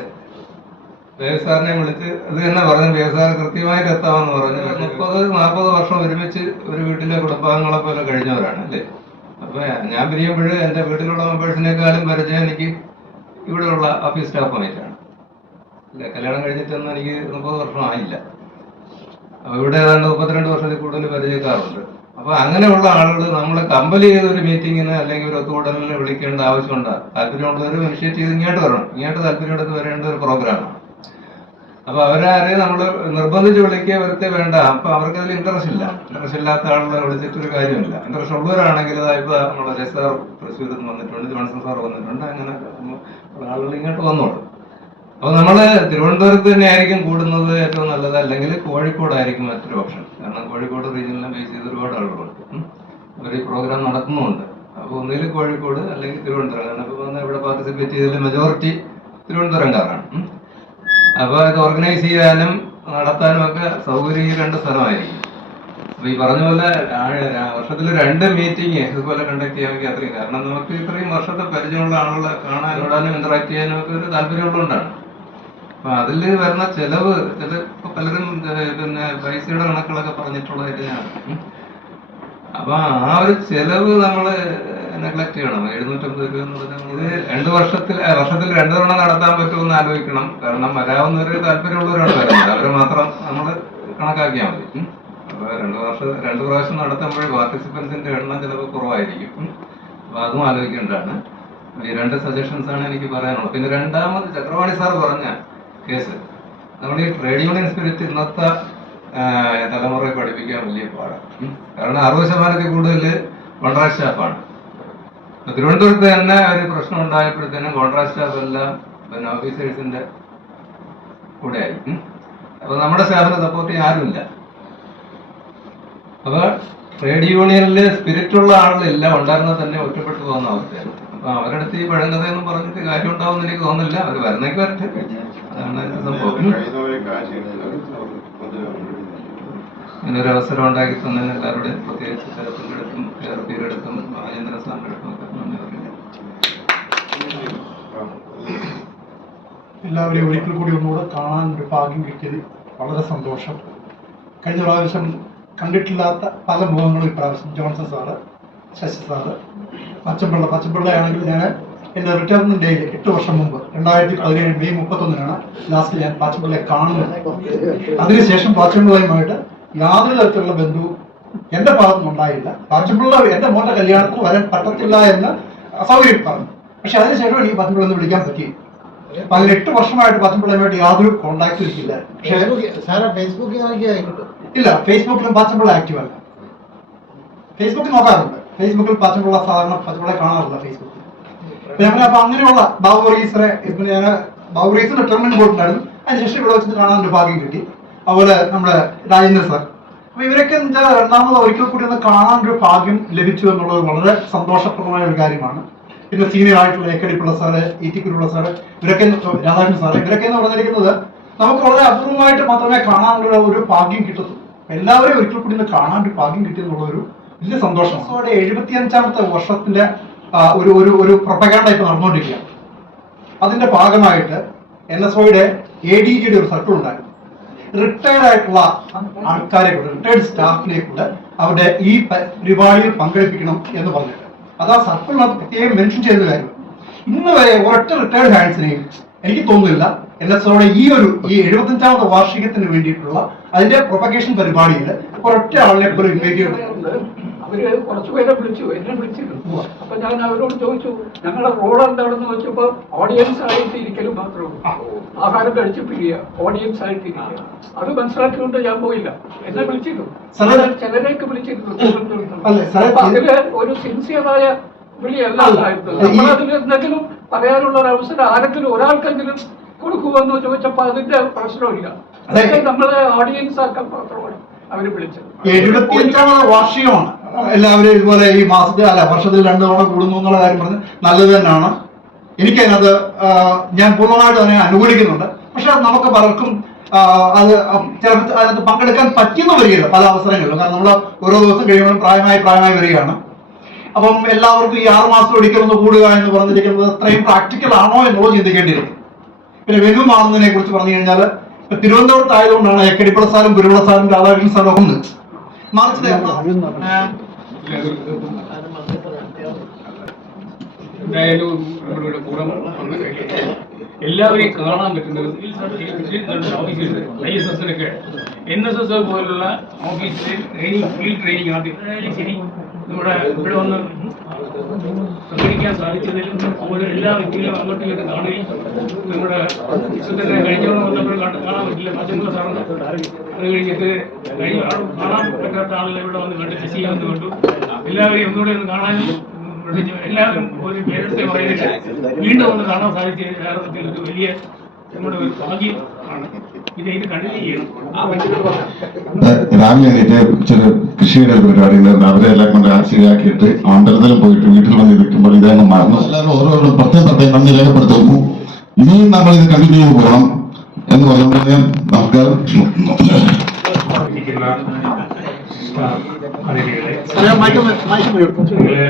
ബേബി സാറിനെ വിളിച്ച് അത് തന്നെ പറഞ്ഞു. ബേബി സാർ കൃത്യമായിട്ട് എത്താമെന്ന് പറഞ്ഞു. 30-40 വർഷം ഒരുമിച്ച് ഒരു വീട്ടിലെ കുടുംബാംഗങ്ങളെ പോലെ കഴിഞ്ഞവരാണ് അല്ലേ. അപ്പൊ ഞാൻ പിരിയുമ്പോൾ എൻ്റെ വീട്ടിലുള്ള മെമ്പേഴ്സിനേക്കാളും പരിചയം എനിക്ക് ഇവിടെയുള്ള ഓഫീസ് സ്റ്റാഫുമായിട്ടാണ്. ഇല്ല, കല്യാണം കഴിഞ്ഞിട്ടൊന്നും എനിക്ക് 30 വർഷം ആയില്ല. അപ്പൊ ഇവിടെ ഏതാണ്ട് 32 വർഷത്തിൽ കൂടുതൽ പരിചയക്കാറുണ്ട്. അപ്പൊ അങ്ങനെയുള്ള ആളുകൾ നമ്മൾ കമ്പൽ ചെയ്തൊരു മീറ്റിങ്ങിന് അല്ലെങ്കിൽ ഒരു ഒത്തുകൂടലിന് വിളിക്കേണ്ട ആവശ്യമുണ്ട്. താല്പര്യമുള്ളവർ ഇനിഷ്യേറ്റ് ചെയ്ത് ഇങ്ങോട്ട് വരണം. ഇങ്ങോട്ട് താല്പര്യമെടുത്ത് വരേണ്ട ഒരു പ്രോഗ്രാമാണ്. അപ്പൊ അവരാരെയും നമ്മൾ നിർബന്ധിച്ച് വിളിക്കുക വരുത്തേ വേണ്ട. അപ്പൊ അവർക്ക് അതിൽ ഇൻട്രസ്റ്റ് ഇല്ല. ഇൻട്രസ്റ്റ് ഇല്ലാത്ത ആളുകളെ വിളിച്ചിട്ടൊരു കാര്യമില്ല. ഇൻട്രസ്റ്റ് ഉള്ളവരാണെങ്കിൽ ഇപ്പൊ നമ്മുടെ രജി സാർ തൃശ്ശൂരിൽ നിന്ന് വന്നിട്ടുണ്ട്, ജോൺസൺ സാർ വന്നിട്ടുണ്ട്. അങ്ങനെ ആളുകൾ ഇങ്ങോട്ട് വന്നോളൂ. അപ്പൊ നമ്മള് തിരുവനന്തപുരത്ത് തന്നെ ആയിരിക്കും കൂടുന്നത് ഏറ്റവും നല്ലത്. അല്ലെങ്കിൽ കോഴിക്കോടായിരിക്കും മറ്റൊരു ഓപ്ഷൻ. കാരണം കോഴിക്കോട് റീജിയനിലും ബേസ് ചെയ്ത് ഒരുപാട് ആളുകളുണ്ട്. അവർ ഈ പ്രോഗ്രാം നടത്തുന്നുമുണ്ട്. അപ്പൊ ഒന്നിൽ കോഴിക്കോട് അല്ലെങ്കിൽ തിരുവനന്തപുരം. കാരണം ഇപ്പൊ വന്ന് ഇവിടെ പാർട്ടിസിപ്പേറ്റ് ചെയ്തതിൽ മെജോറിറ്റി തിരുവനന്തപുരംകാരാണ്. അപ്പൊ ഇത് ഓർഗനൈസ് ചെയ്യാനും നടത്താനും ഒക്കെ സൗകര്യം ഈ 2 സ്ഥലമായിരിക്കും. അപ്പൊ ഈ പറഞ്ഞ പോലെ വർഷത്തിൽ 2 മീറ്റിംഗ് ഇതുപോലെ കണ്ടക്ട് ചെയ്യാമെങ്കിൽ അത്രയും. കാരണം നമുക്ക് ഇത്രയും വർഷത്തെ പരിചയമുള്ള ആളുകളെ കാണാനും ഇന്ററാക്ട് ചെയ്യാനും ഒക്കെ ഒരു താല്പര്യമുള്ളതുകൊണ്ടാണ്. അപ്പൊ അതിൽ വരുന്ന ചെലവ് ഇപ്പൊ പലരും പിന്നെ പൈസയുടെ കണക്കുകളൊക്കെ പറഞ്ഞിട്ടുള്ളതായിട്ട് ഞാൻ. അപ്പൊ ആ ഒരു ചെലവ് നമ്മള് നെഗ്ലക്ട് ചെയ്യണം. 750 രൂപ എന്ന് പറഞ്ഞാൽ ഇത് വർഷത്തിൽ 2 തവണ നടത്താൻ പറ്റുമെന്ന് ആലോചിക്കണം. കാരണം വരാവുന്നവര് താല്പര്യമുള്ളവരാണ് വരുന്നത്. അവരെ മാത്രം നമ്മൾ കണക്കാക്കിയാൽ മതി. അപ്പൊ 2 പ്രാവശ്യം നടത്തുമ്പോൾ പാർട്ടിസിപ്പൻസിന്റെ എണ്ണം ചിലപ്പോൾ കുറവായിരിക്കും. അപ്പൊ അതും ആലോചിക്കേണ്ടതാണ്. ഈ 2 സജഷൻസ് ആണ് എനിക്ക് പറയാനുള്ളത്. പിന്നെ രണ്ടാമത് ചക്രവാണി സാർ പറഞ്ഞ കേസ്, നമ്മൾ ഈ ട്രേഡ് യൂണിയൻ സ്പിരിറ്റ് ഇന്നത്തെ തലമുറയെ പഠിപ്പിക്കാൻ വലിയ പാടാണ്. കാരണം 60% കൂടുതൽ കോൺട്രാക്ട് സ്റ്റാഫാണ്. തിരുവനന്തപുരത്ത് തന്നെ ഒരു പ്രശ്നം ഉണ്ടായപ്പോഴത്തേനും കോൺട്രാക്ട് സ്റ്റാഫ് എല്ലാം പിന്നെ ഓഫീസേഴ്സിന്റെ കൂടെ ആയി. അപ്പൊ നമ്മുടെ സ്റ്റാഫിനെ സപ്പോർട്ട് ചെയ്യാൻ ആരുമില്ല. അപ്പൊ ട്രേഡ് യൂണിയനിൽ സ്പിരിറ്റുള്ള ആളുകളില്ല, ഉണ്ടായിരുന്നത് തന്നെ ഒറ്റപ്പെട്ടു പോകുന്ന അവസ്ഥയാണ്. അപ്പൊ അവരടുത്ത് ഈ പഴങ്കഥയൊന്നും പറഞ്ഞിട്ട് കാര്യം ഉണ്ടാവുമെന്ന് എനിക്ക് തോന്നുന്നില്ല. അവർ വരുന്നേക്ക് വരട്ടെ, അതാണ് അതിന്റെ സംഭവം. ഇങ്ങനൊരു അവസരം ഉണ്ടാക്കി തന്നതിന് എല്ലാവരുടെയും പ്രത്യേകിച്ച് തരത്തിന്റെ അടുത്തും കേരളത്തിന്റെ അടുത്തും രാജേന്ദ്ര സാറിന്റെ അടുത്തും ഒക്കെ നന്ദി പറയുന്നു. എല്ലാവരെയും ഒരിക്കൽ കൂടി ഒന്നുകൂടെ കാണാൻ ഒരു ഭാഗ്യം കിട്ടിയത് വളരെ സന്തോഷം. കഴിഞ്ഞ പ്രാവശ്യം കണ്ടിട്ടില്ലാത്ത പല മുഖങ്ങളും ഇപ്രാവശ്യം ജോൺസൺ സാറ്, ശശി സാറ്, പച്ചമ്പിള്ളയാണെങ്കിൽ ഞാൻ എൻ്റെ റിട്ടയർമെന്റ് ഡേയിൽ 8 വർഷം മുമ്പ് 2017 മെയ് 31 ലാസ്റ്റ് ഞാൻ പച്ചമ്പിള്ളയെ കാണുന്നത്. അതിനുശേഷം പച്ചമ്പിള്ളയുമായിട്ട് യാതൊരു തരത്തിലുള്ള ബന്ധവും എന്റെ ഭാഗത്തുനിന്ന് ഉണ്ടായില്ല. പച്ചമ്പിള്ള എന്റെ മോന്റെ കല്യാണത്തിന് വരാൻ പറ്റത്തില്ല എന്ന് അസൗകര്യം പറഞ്ഞു. പക്ഷെ അതിനുശേഷം എനിക്ക് പച്ചമ്പിള്ള എന്ന് വിളിക്കാൻ പറ്റി. അപ്പൊ അതിന് 8 വർഷമായിട്ട് പച്ചമ്പിള്ളയുമായിട്ട് യാതൊരു കോണ്ടാക്റ്റും ഇല്ല. ഇല്ല, ഫേസ്ബുക്കിലും പച്ചമ്പിള്ള ആക്റ്റീവ് അല്ല. ഫേസ്ബുക്കിൽ നോക്കാറുണ്ട്. ഫേസ്ബുക്കിൽ പച്ചമ്പിള്ള സാധാരണ പച്ചമ്പിള്ള കാണാറില്ല ഫേസ്ബുക്കിൽ. അപ്പൊ അങ്ങനെയുള്ള ബാബുറീസിനെ ഞാൻ ബാബുറീസിന്റെ റിട്ടയർമെന്റ് പോയിട്ടുണ്ടായിരുന്നു. അതിനുശേഷം ഇവിടെ വെച്ചിട്ട് കാണാൻ ഒരു ഭാഗ്യം കിട്ടി. അതുപോലെ നമ്മുടെ രാജേന്ദ്ര സാർ. അപ്പൊ ഇവരൊക്കെ രണ്ടാമത് ഒരിക്കൽ കൂടി ഒന്ന് കാണാൻ ഒരു ഭാഗ്യം ലഭിച്ചു എന്നുള്ളത് വളരെ സന്തോഷപ്രദമായ ഒരു കാര്യമാണ്. പിന്നെ സീനിയർ ആയിട്ടുള്ള AKD Pillai sir, ET Kuruvila sir, ഇവരൊക്കെ രാധാകൃഷ്ണൻ സാറ്, ഇവരൊക്കെ എന്ന് പറഞ്ഞിരിക്കുന്നത് നമുക്ക് വളരെ അപൂർവമായിട്ട് മാത്രമേ കാണാനുള്ള ഒരു ഭാഗ്യം കിട്ടത്തുള്ളൂ. എല്ലാവരെയും ഒരിക്കൽ കൂടി ഒന്ന് കാണാൻ ഒരു ഭാഗ്യം കിട്ടിയെന്നുള്ള ഒരു വലിയ സന്തോഷം. 75ാമത്തെ വർഷത്തിന്റെ ഒരു പ്രൊപ്പഗാൻഡ ഇപ്പൊ നടന്നുകൊണ്ടിരിക്കുകയാണ്. അതിന്റെ ഭാഗമായിട്ട് NSOയുടെ ADGയുടെ ഒരു സർക്കിൾ ഉണ്ടായിരുന്നു. റിട്ടയർഡ് ആയിട്ടുള്ള ആൾക്കാരെ കൊണ്ട്, റിട്ടയർഡ് സ്റ്റാഫിനെ കൊണ്ട് അവരുടെ ഈ പരിപാടിയിൽ പങ്കെടുപ്പിക്കണം എന്ന് പറഞ്ഞിട്ട് അത് ആ സർക്കിളിനകത്ത് പ്രത്യേകം മെൻഷൻ ചെയ്ത കാര്യം. ഇന്ന് വരെ ഒരൊറ്റ റിട്ടയർഡ് ഹാൻഡ്സിനെയും എനിക്ക് തോന്നുന്നില്ല NSOയുടെ ഈ 75ാമത്തെ വാർഷികത്തിന് വേണ്ടിയിട്ടുള്ള അതിന്റെ പ്രൊപ്പഗേഷൻ പരിപാടിയിൽ ഒരൊറ്റ ആളിനെ പോലും ഇൻവൈറ്റ് ചെയ്തിട്ടുണ്ട്. അവര് കുറച്ചുപേരെ വിളിച്ചു, എന്നെ വിളിച്ചിരുന്നു. അപ്പൊ ഞാൻ അവരോട് ചോദിച്ചു ഞങ്ങളുടെ റോൾ എന്താണെന്ന് ചോദിച്ചപ്പോൾ ഓഡിയൻസ് ആയിട്ട് ഇരിക്കലും മാത്രമേ ആഹാരം കഴിച്ച് പിരിയുക, ഓഡിയൻസ് ആയിട്ട് ഇരിക്കുക. അത് മനസ്സിലാക്കിക്കൊണ്ട് ഞാൻ പോയില്ല. എന്നെ വിളിച്ചിരുന്നു, ചിലരേക്ക് വിളിച്ചിരുന്നു. അപ്പൊ അതില് ഒരു സിൻസിയറായ വിളിയല്ല ഉണ്ടായിരുന്നത്. നമ്മളതിൽ എന്തെങ്കിലും പറയാനുള്ള ഒരു അവസരം ആരെങ്കിലും ഒരാൾക്കെങ്കിലും കൊടുക്കുമെന്ന് ചോദിച്ചപ്പോ അതിന്റെ പ്രശ്നമില്ല. അതൊക്കെ നമ്മളെ ഓഡിയൻസ് ആക്കാൻ മാത്രമാണ് അവര് വിളിച്ചത്. 75ാമത് വാർഷികമാണ്. എല്ലാവരും ഇതുപോലെ ഈ മാസത്തിൽ വർഷത്തിൽ 2 തവണ കൂടുന്നു എന്നുള്ള കാര്യം പറഞ്ഞ് നല്ലത് തന്നെയാണ്. എനിക്കതിനകത്ത് ഞാൻ പൂർണ്ണമായിട്ട് തന്നെ അനുകൂലിക്കുന്നുണ്ട്. പക്ഷെ നമുക്ക് പലർക്കും അത് ചിലപ്പോൾ അതിനകത്ത് പങ്കെടുക്കാൻ പറ്റുന്ന വരികയില്ല പല അവസരങ്ങളിലും. കാരണം നമ്മൾ ഓരോ ദിവസം കഴിയുമ്പോഴും പ്രായമായി വരികയാണ്. അപ്പം എല്ലാവർക്കും ഈ 6 മാസം ഒരിക്കലൊന്ന് കൂടുക എന്ന് പറഞ്ഞിരിക്കുന്നത് അത്രയും പ്രാക്ടിക്കൽ ആണോ എന്നുള്ളത് ചിന്തിക്കേണ്ടിയിരിക്കും. പിന്നെ വെനു മാറുന്നതിനെ കുറിച്ച് പറഞ്ഞു കഴിഞ്ഞാൽ തിരുവനന്തപുരത്ത് ആയതുകൊണ്ടാണ് എക്കടിപ്പിള്ള സാറും കുരുവിള സാറും രാധാകൃഷ്ണൻ സാറും ഒന്ന് മറിച്ച് എന്തായാലും നമ്മളിവിടെ കൂടെ എല്ലാവരെയും കാണാൻ പറ്റുന്നത് ഓഫീസിൽ ISSനൊക്കെ NSS പോലുള്ള ഓഫീസിൽ ഫീൽഡ് ട്രെയിനിങ് ആദ്യം ശരി നമ്മുടെ ഇവിടെ വന്ന് സംഘടിക്കാൻ സാധിച്ചതിലും അതുപോലെ എല്ലാ വ്യക്തികളും അങ്ങോട്ടും ഇങ്ങോട്ടും കാണുകയും നമ്മുടെ തന്നെ കഴിഞ്ഞോളം വന്നപ്പോൾ കാണാൻ പറ്റില്ല മാധ്യമ സാറിന് അത് കഴിഞ്ഞിട്ട് കാണാൻ പറ്റാത്ത ആളുകൾ ഇവിടെ വന്ന് കണ്ട് ടച്ച് ചെയ്യാമെന്ന് കണ്ടു. എല്ലാവരെയും ഒന്നുകൂടെ ഒന്ന് കാണാനും എല്ലാവരും ഒരു പേരത്തെ പറയുന്നത് വീണ്ടും ഒന്ന് കാണാൻ സാധിച്ചത് യഥാർത്ഥത്തിൽ ഒരു വലിയ നമ്മുടെ ഒരു ഭാഗ്യം ആണ്. ഇത് കണ്ടിന്യൂ ചെയ്യണം. രാവിലെ എണീറ്റ് ചില കൃഷിയുടെ പരിപാടി ഉണ്ടായിരുന്നു. അവരെല്ലാം കൊണ്ട് ശരിയാക്കിയിട്ട് അമ്പലത്തിലും പോയിട്ട് വീട്ടിൽ വന്ന് ഇരിക്കുമ്പോൾ ഇതങ്ങ് മറന്നു. എല്ലാവരും ഓരോരോ പ്രത്യേകം നന്ദി രേഖപ്പെടുത്തുന്നു. ഇനിയും നമ്മൾ ഇത് കണ്ടിന്യൂ പോകണം എന്ന് പറയുമ്പോൾ നമുക്ക്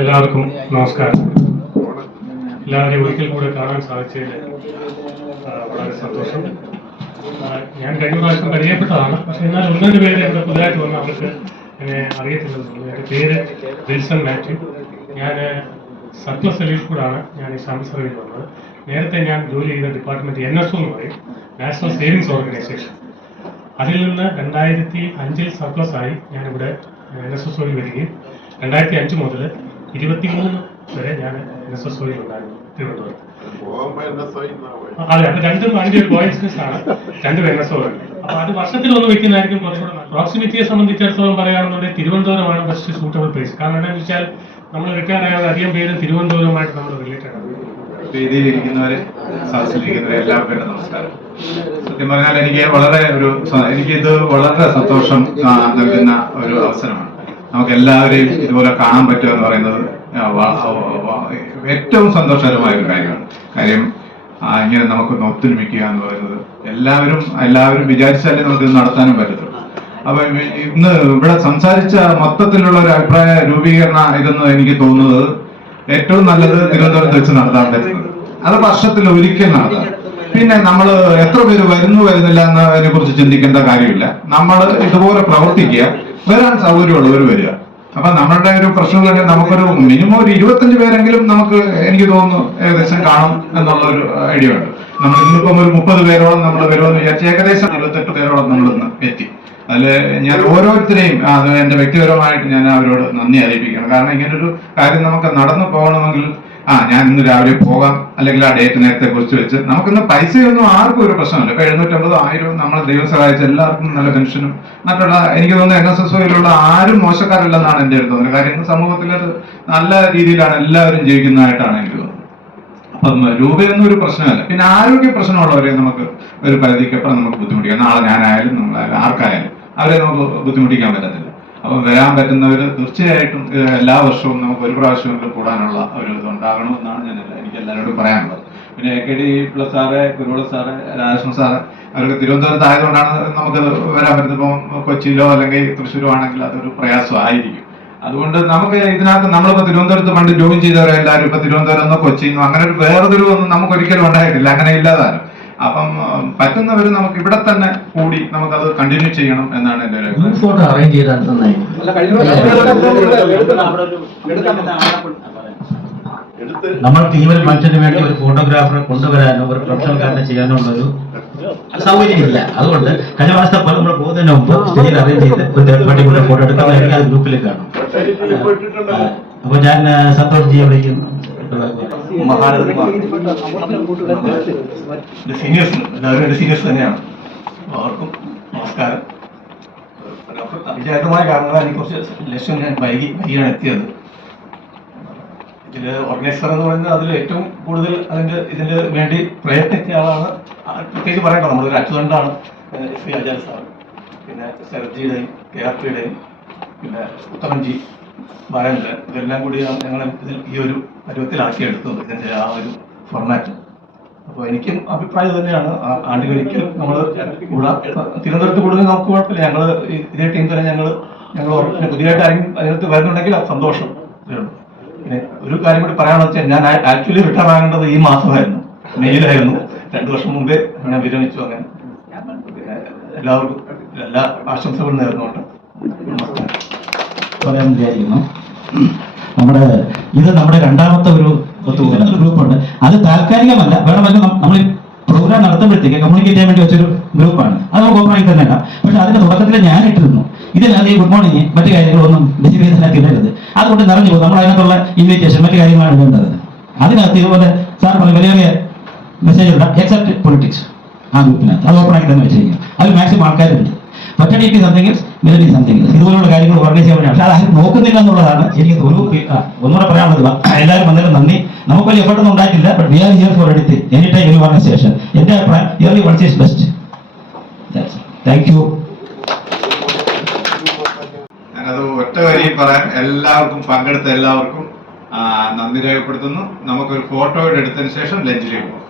എല്ലാവർക്കും നമസ്കാരം. എല്ലാവരെയും ഒരിക്കൽ കൂടെ കാണാൻ സാധിച്ചതിൽ വളരെ സന്തോഷം. ഞാൻ കഴിഞ്ഞ പ്രാവശ്യം പരിചയപ്പെട്ടതാണ്. പക്ഷെ എന്നാൽ 1-2 പേര് ഇവിടെ പുതുതായിട്ട് വന്ന അവർക്ക് എന്നെ അറിയത്തില്ലെന്നുള്ളൂ. എൻ്റെ പേര് വിൽസൺ മാത്യു. ഞാൻ സർപ്ലസ് സർവീസ് കൂടാണ് ഞാൻ ഈ സാമ്പിൾ സർവീസ് വന്നത്. നേരത്തെ ഞാൻ ജോലി ചെയ്ത ഡിപ്പാർട്ട്മെന്റ് NSO എന്ന് പറയും, നാഷണൽ സേവിങ്സ് ഓർഗനൈസേഷൻ. അതിൽ നിന്ന് 2005 സർപ്ലസ് ആയി ഞാനിവിടെ NSSOയിൽ വരികയും 2005 മുതൽ 23 വരെ ഞാൻ NSSOയിൽ ഉണ്ടായിരുന്നു തിരുവനന്തപുരത്ത്. അതെ, അപ്പൊ 2 ബോയ്സ് ആണ്, 2 NSO. അപ്പൊ അത് വർഷത്തിൽ ഒന്ന് വെക്കുന്നതായിരിക്കും കുറച്ചുകൂടെ. പ്രോക്സിമിറ്റിയെ സംബന്ധിച്ചിടത്തോളം പറയുകയാണെന്നുണ്ടെങ്കിൽ തിരുവനന്തപുരമാണ് ബെസ്റ്റ് സൂട്ടബിൾ പ്ലേസ്. കാരണം എന്താണെന്ന് വെച്ചാൽ നമ്മൾ റിട്ടയർ ആയ അധികം പേരും തിരുവനന്തപുരവുമായിട്ട് നമ്മൾ റിലേറ്റഡ് ആണ്. വേദിയിലിരിക്കുന്നവരെ സദസ്സിലിരിക്കുന്നവരെ എല്ലാവർക്കും നമസ്കാരം. സത്യം പറഞ്ഞാൽ എനിക്കിത് വളരെ സന്തോഷം നൽകുന്ന ഒരു അവസരമാണ്. നമുക്ക് എല്ലാവരെയും ഇതുപോലെ കാണാൻ പറ്റുക എന്ന് പറയുന്നത് ഏറ്റവും സന്തോഷകരമായ ഒരു കാര്യമാണ്. കാര്യം ഇങ്ങനെ നമുക്ക് ഒത്തൊരുമിക്കുക എന്ന് പറയുന്നത് എല്ലാവരും വിചാരിച്ചാലേ നമുക്ക് ഇത് നടത്താനും പറ്റത്തുള്ളൂ. അപ്പൊ ഇന്ന് ഇവിടെ സംസാരിച്ച മൊത്തത്തിലുള്ള ഒരു അഭിപ്രായ രൂപീകരണ ഇതെന്ന് എനിക്ക് തോന്നുന്നത് ഏറ്റവും നല്ലത് തിരുവനന്തപുരത്ത് വെച്ച് നടത്താൻ പറ്റുന്നത്. അത് വർഷത്തിൽ ഒരിക്കൽ നടത്താം. പിന്നെ നമ്മൾ എത്ര പേര് വരുന്നില്ല എന്നതിനെ കുറിച്ച് ചിന്തിക്കേണ്ട കാര്യമില്ല. നമ്മൾ ഇതുപോലെ പ്രവർത്തിക്കുക, വരാൻ സൗകര്യമുള്ളവർ വരിക. അപ്പൊ നമ്മളുടെ ഒരു പ്രശ്നം തന്നെ നമുക്കൊരു മിനിമം ഒരു 25 പേരെങ്കിലും നമുക്ക് എനിക്ക് തോന്നുന്നു ഏകദേശം കാണും എന്നുള്ള ഒരു ഐഡിയ ഉണ്ട്. നമ്മൾ ഇന്നിപ്പം ഒരു 30 പേരോളം നമ്മൾ വരുമെന്ന് വിചാരിച്ച് ഏകദേശം 28 പേരോളം നമ്മളിന്ന് എത്തി. അതിൽ ഞാൻ ഓരോരുത്തരെയും അത് എൻ്റെ വ്യക്തിപരമായിട്ട് ഞാൻ അവരോട് നന്ദി അറിയിപ്പിക്കണം. കാരണം ഇങ്ങനൊരു കാര്യം നമുക്ക് നടന്നു പോകണമെങ്കിൽ ഞാൻ ഇന്ന് രാവിലെ പോകാം, അല്ലെങ്കിൽ ആ ഡേറ്റ് നേരത്തെ കുറിച്ച് വെച്ച് നമുക്കിന്ന് പൈസയൊന്നും ആർക്കും ഒരു പ്രശ്നമില്ല. ഇപ്പൊ 750, 1000 നമ്മളെ ദൈവം സഹായിച്ച എല്ലാവർക്കും നല്ല പെൻഷനും മറ്റുള്ള എനിക്ക് തോന്നുന്നു NSSOയിലുള്ള ആരും മോശക്കാരല്ലെന്നാണ് എൻ്റെ ഒരു തോന്നുന്നത്. കാര്യം സമൂഹത്തിൽ നല്ല രീതിയിലാണ് എല്ലാവരും ജീവിക്കുന്നതായിട്ടാണ് എനിക്ക് തോന്നുന്നത്. അപ്പം രൂപയൊന്നും ഒരു പ്രശ്നമല്ല. പിന്നെ ആരോഗ്യ പ്രശ്നമുള്ളവരെ നമുക്ക് ഒരു പരിധിക്കപ്പുറം നമുക്ക് ബുദ്ധിമുട്ടിക്കാം. നാളെ ഞാനായാലും നമ്മളായാലും ആർക്കായാലും അവരെ നമുക്ക് ബുദ്ധിമുട്ടിക്കാൻ പറ്റത്തില്ല. അപ്പം വരാൻ പറ്റുന്നവർ തീർച്ചയായിട്ടും എല്ലാ വർഷവും നമുക്ക് ഒരു പ്രാവശ്യമെങ്കിലും കൂടാനുള്ള ഒരു ഇതുണ്ടാകണമെന്നാണ് എനിക്ക് എല്ലാവരോടും പറയാനുള്ളത്. പിന്നെ AKD plus sir, Kuruvila sir, Radhakrishnan sir അവർക്ക് തിരുവനന്തപുരത്ത് ആയതുകൊണ്ടാണ് നമുക്ക് വരാൻ പറ്റുന്നത്. ഇപ്പം കൊച്ചിയിലോ അല്ലെങ്കിൽ തൃശ്ശൂരോ ആണെങ്കിൽ അതൊരു പ്രയാസമായിരിക്കും. അതുകൊണ്ട് നമുക്ക് ഇതിനകത്ത് നമ്മളിപ്പോൾ തിരുവനന്തപുരത്ത് പണ്ട് ജോയിൻ ചെയ്തവരെല്ലാവരും ഇപ്പൊ തിരുവനന്തപുരം കൊച്ചിന്നോ അങ്ങനെ ഒരു വേർതിരിവൊന്നും നമുക്ക് ഒരിക്കലും ഉണ്ടായിട്ടില്ല. അങ്ങനെ ഇല്ലാതാനും. അപ്പം പറ്റുന്നവർ നമുക്ക് ഇവിടെ തന്നെ കൂടി നമുക്കത് കണ്ടിന്യൂ ചെയ്യണം എന്നാണ് എൻ്റെ ഒരു ഫോട്ടോ അറേഞ്ച് ചെയ്താൽ നമ്മൾ ടീമിൽ ഫംഗ്ഷന് വേണ്ടി ഒരു ഫോട്ടോഗ്രാഫറെ കൊണ്ടുവരാനോ ഒരു പ്രൊഫഷണൽക്കാരനെ ചെയ്യാനോ ഉള്ളൊരു സൗകര്യമില്ല. അതുകൊണ്ട് കഴിഞ്ഞ മാസത്തെ പോലെ നമ്മൾ പോകുന്നതിന് മുമ്പ് സ്റ്റേജിൽ അറേഞ്ച് ചെയ്ത് ഒരു തേർഡ് പാർട്ടി കൂടെ ഫോട്ടോ എടുക്കുന്നതായിരിക്കും അത് ഗ്രൂപ്പിൽ കാണും. അപ്പൊ ഞാൻ സന്തോഷ് ജി അവിടേക്ക് സീനിയേഴ്സ് എല്ലാവരും എൻ്റെ സീനിയേഴ്സ് തന്നെയാണ്. അവർക്കും നമസ്കാരം. വിചാരിതമായ കാരണങ്ങളാൽ എനിക്ക് കുറച്ച് ലക്ഷ്യം ഞാൻ വൈകിയാണ് എത്തിയത്. ഇതിൽ ഓർഗനൈസർ എന്ന് പറയുന്നത് അതിൽ ഏറ്റവും കൂടുതൽ ഇതിന് വേണ്ടി പ്രയത്നിച്ച ആളാണ്. പ്രത്യേകിച്ച് പറയണ്ട, നമ്മളൊരു അച്യുതണ്ടാണ് ശ്രീ ആചാര്യ സാർ, പിന്നെ ശരത്ജിയുടെയും KRPയുടെയും പിന്നെ ഉത്തമൻജി ബാലചന്ദ്രൻ, ഇതെല്ലാം കൂടിയാണ് ഞങ്ങൾ ഈ ഒരു പരുവത്തിലാക്കിയെടുത്തത്, ഇതിൻ്റെ ആ ഒരു ഫോർമാറ്റ്. അപ്പോൾ എനിക്കും അഭിപ്രായം തന്നെയാണ്. ആണ്ടുകളിക്കലും നമ്മൾ കൂടാ തിരുവനന്തപുരത്ത് കൂടുതൽ നമുക്ക് കുഴപ്പമില്ല. ഞങ്ങൾ ഇതേ ടീം തന്നെ ഞങ്ങൾ പുതിയതായിട്ട് ആരെങ്കിലും അതിനകത്ത് വരുന്നുണ്ടെങ്കിൽ അത് സന്തോഷം. പിന്നെ ഒരു കാര്യം കൂടി പറയാമെന്ന് വെച്ചാൽ, ഞാൻ ആക്ച്വലി റിട്ടയർ ആകേണ്ടത് ഈ മാസമായിരുന്നു, മെയ്യിലായിരുന്നു. 2 വർഷം മുമ്പേ ഞാൻ വിരമിച്ചു. അങ്ങനെ പിന്നെ എല്ലാവർക്കും എല്ലാ ആശംസകളും നേർന്നുകൊണ്ട് പറയാൻ വിചാരിക്കുന്നു. നമ്മുടെ രണ്ടാമത്തെ ഒരു ഗ്രൂപ്പുണ്ട്. അത് താൽക്കാലികമല്ല, വേണമെങ്കിൽ നമ്മൾ പ്രോഗ്രാം നടത്തുമ്പോഴത്തേക്ക് കമ്മ്യൂണിക്കേറ്റ് ചെയ്യാൻ വേണ്ടി വെച്ചൊരു ഗ്രൂപ്പാണ്. അത് നമുക്ക് ഓപ്പൺ ആയി തന്നെ ഇടാം. പക്ഷെ അതിന്റെ തുടക്കത്തിൽ ഞാൻ ഇട്ടിരുന്നു, ഇതിനകത്ത് ഈ ഗുഡ് മോർണിംഗ് മറ്റു കാര്യങ്ങളൊന്നും ബിസിനസ്സിനകത്ത് ഇടരുത്, അതുകൊണ്ട് നിറഞ്ഞു പോകും. നമ്മൾ അതിനകത്തുള്ള ഇൻവിറ്റേഷൻ മറ്റു കാര്യങ്ങളാണ് ഇടേണ്ടത്. അതിനകത്ത് ഇതുപോലെ സാർ പറഞ്ഞ വലിയ വലിയ മെസ്സേജ് ഇടാം, എക്സെപ്റ്റ് പൊളിറ്റിക്സ്. ആ ഗ്രൂപ്പിനകത്ത് അത് ഓപ്പൺ ആക്കി തന്നെ വെച്ചിരിക്കും. അതിൽ മാക്സിമം ആൾക്കാരുണ്ട്. ഫെറ്റർണിറ്റി സംതിങ് മിലനി സംതിങ് ഇതുപോലുള്ള കാര്യങ്ങൾ ഓർഗനൈസ് ചെയ്യാൻ വേണ്ടിയാണ്. പക്ഷെ അത് ആരും നോക്കുന്നില്ല എന്നുള്ളതാണ് എനിക്ക് ഒന്നുകൂടെ പറയാനുള്ളത്. എല്ലാവരും വന്നതിന് നന്ദി. നമുക്ക് വലിയ എഫർട്ടൊന്നും ഉണ്ടായിട്ടില്ല. But we are here for edit any time any organisation. എൻ്റെ അഭിപ്രായം early ones is best. Thank you. ഞാനത് ഒറ്റ വരി പറയാൻ എല്ലാവർക്കും പങ്കെടുത്ത എല്ലാവർക്കും നന്ദി രേഖപ്പെടുത്തുന്നു. നമുക്കൊരു ഫോട്ടോ എടുത്തതിന് ശേഷം ലഞ്ചിലേക്ക് പോകാം.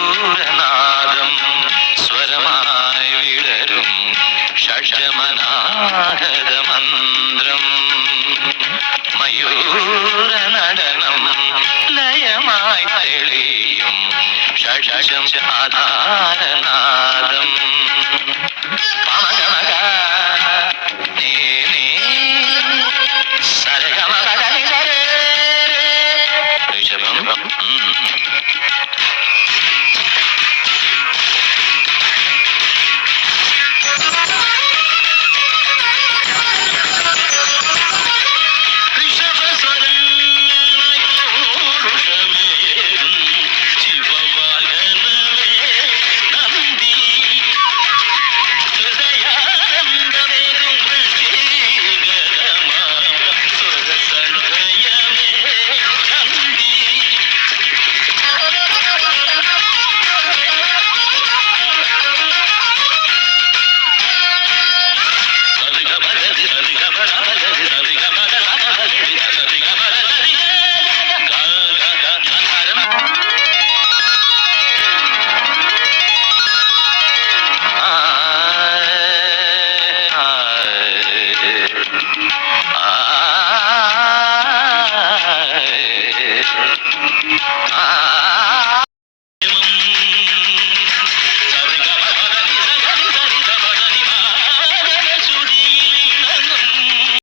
മയൂരനാദം സ്വരമായി വിടരും ഷഡ്ജമനാദമന്ത്രം മയൂരനടനം ലയമായി തെളിയും ഷഡ്ജം ആധാരനാദം പമഗമഗ നീ നീ സരഗമഗ ഋഷഭം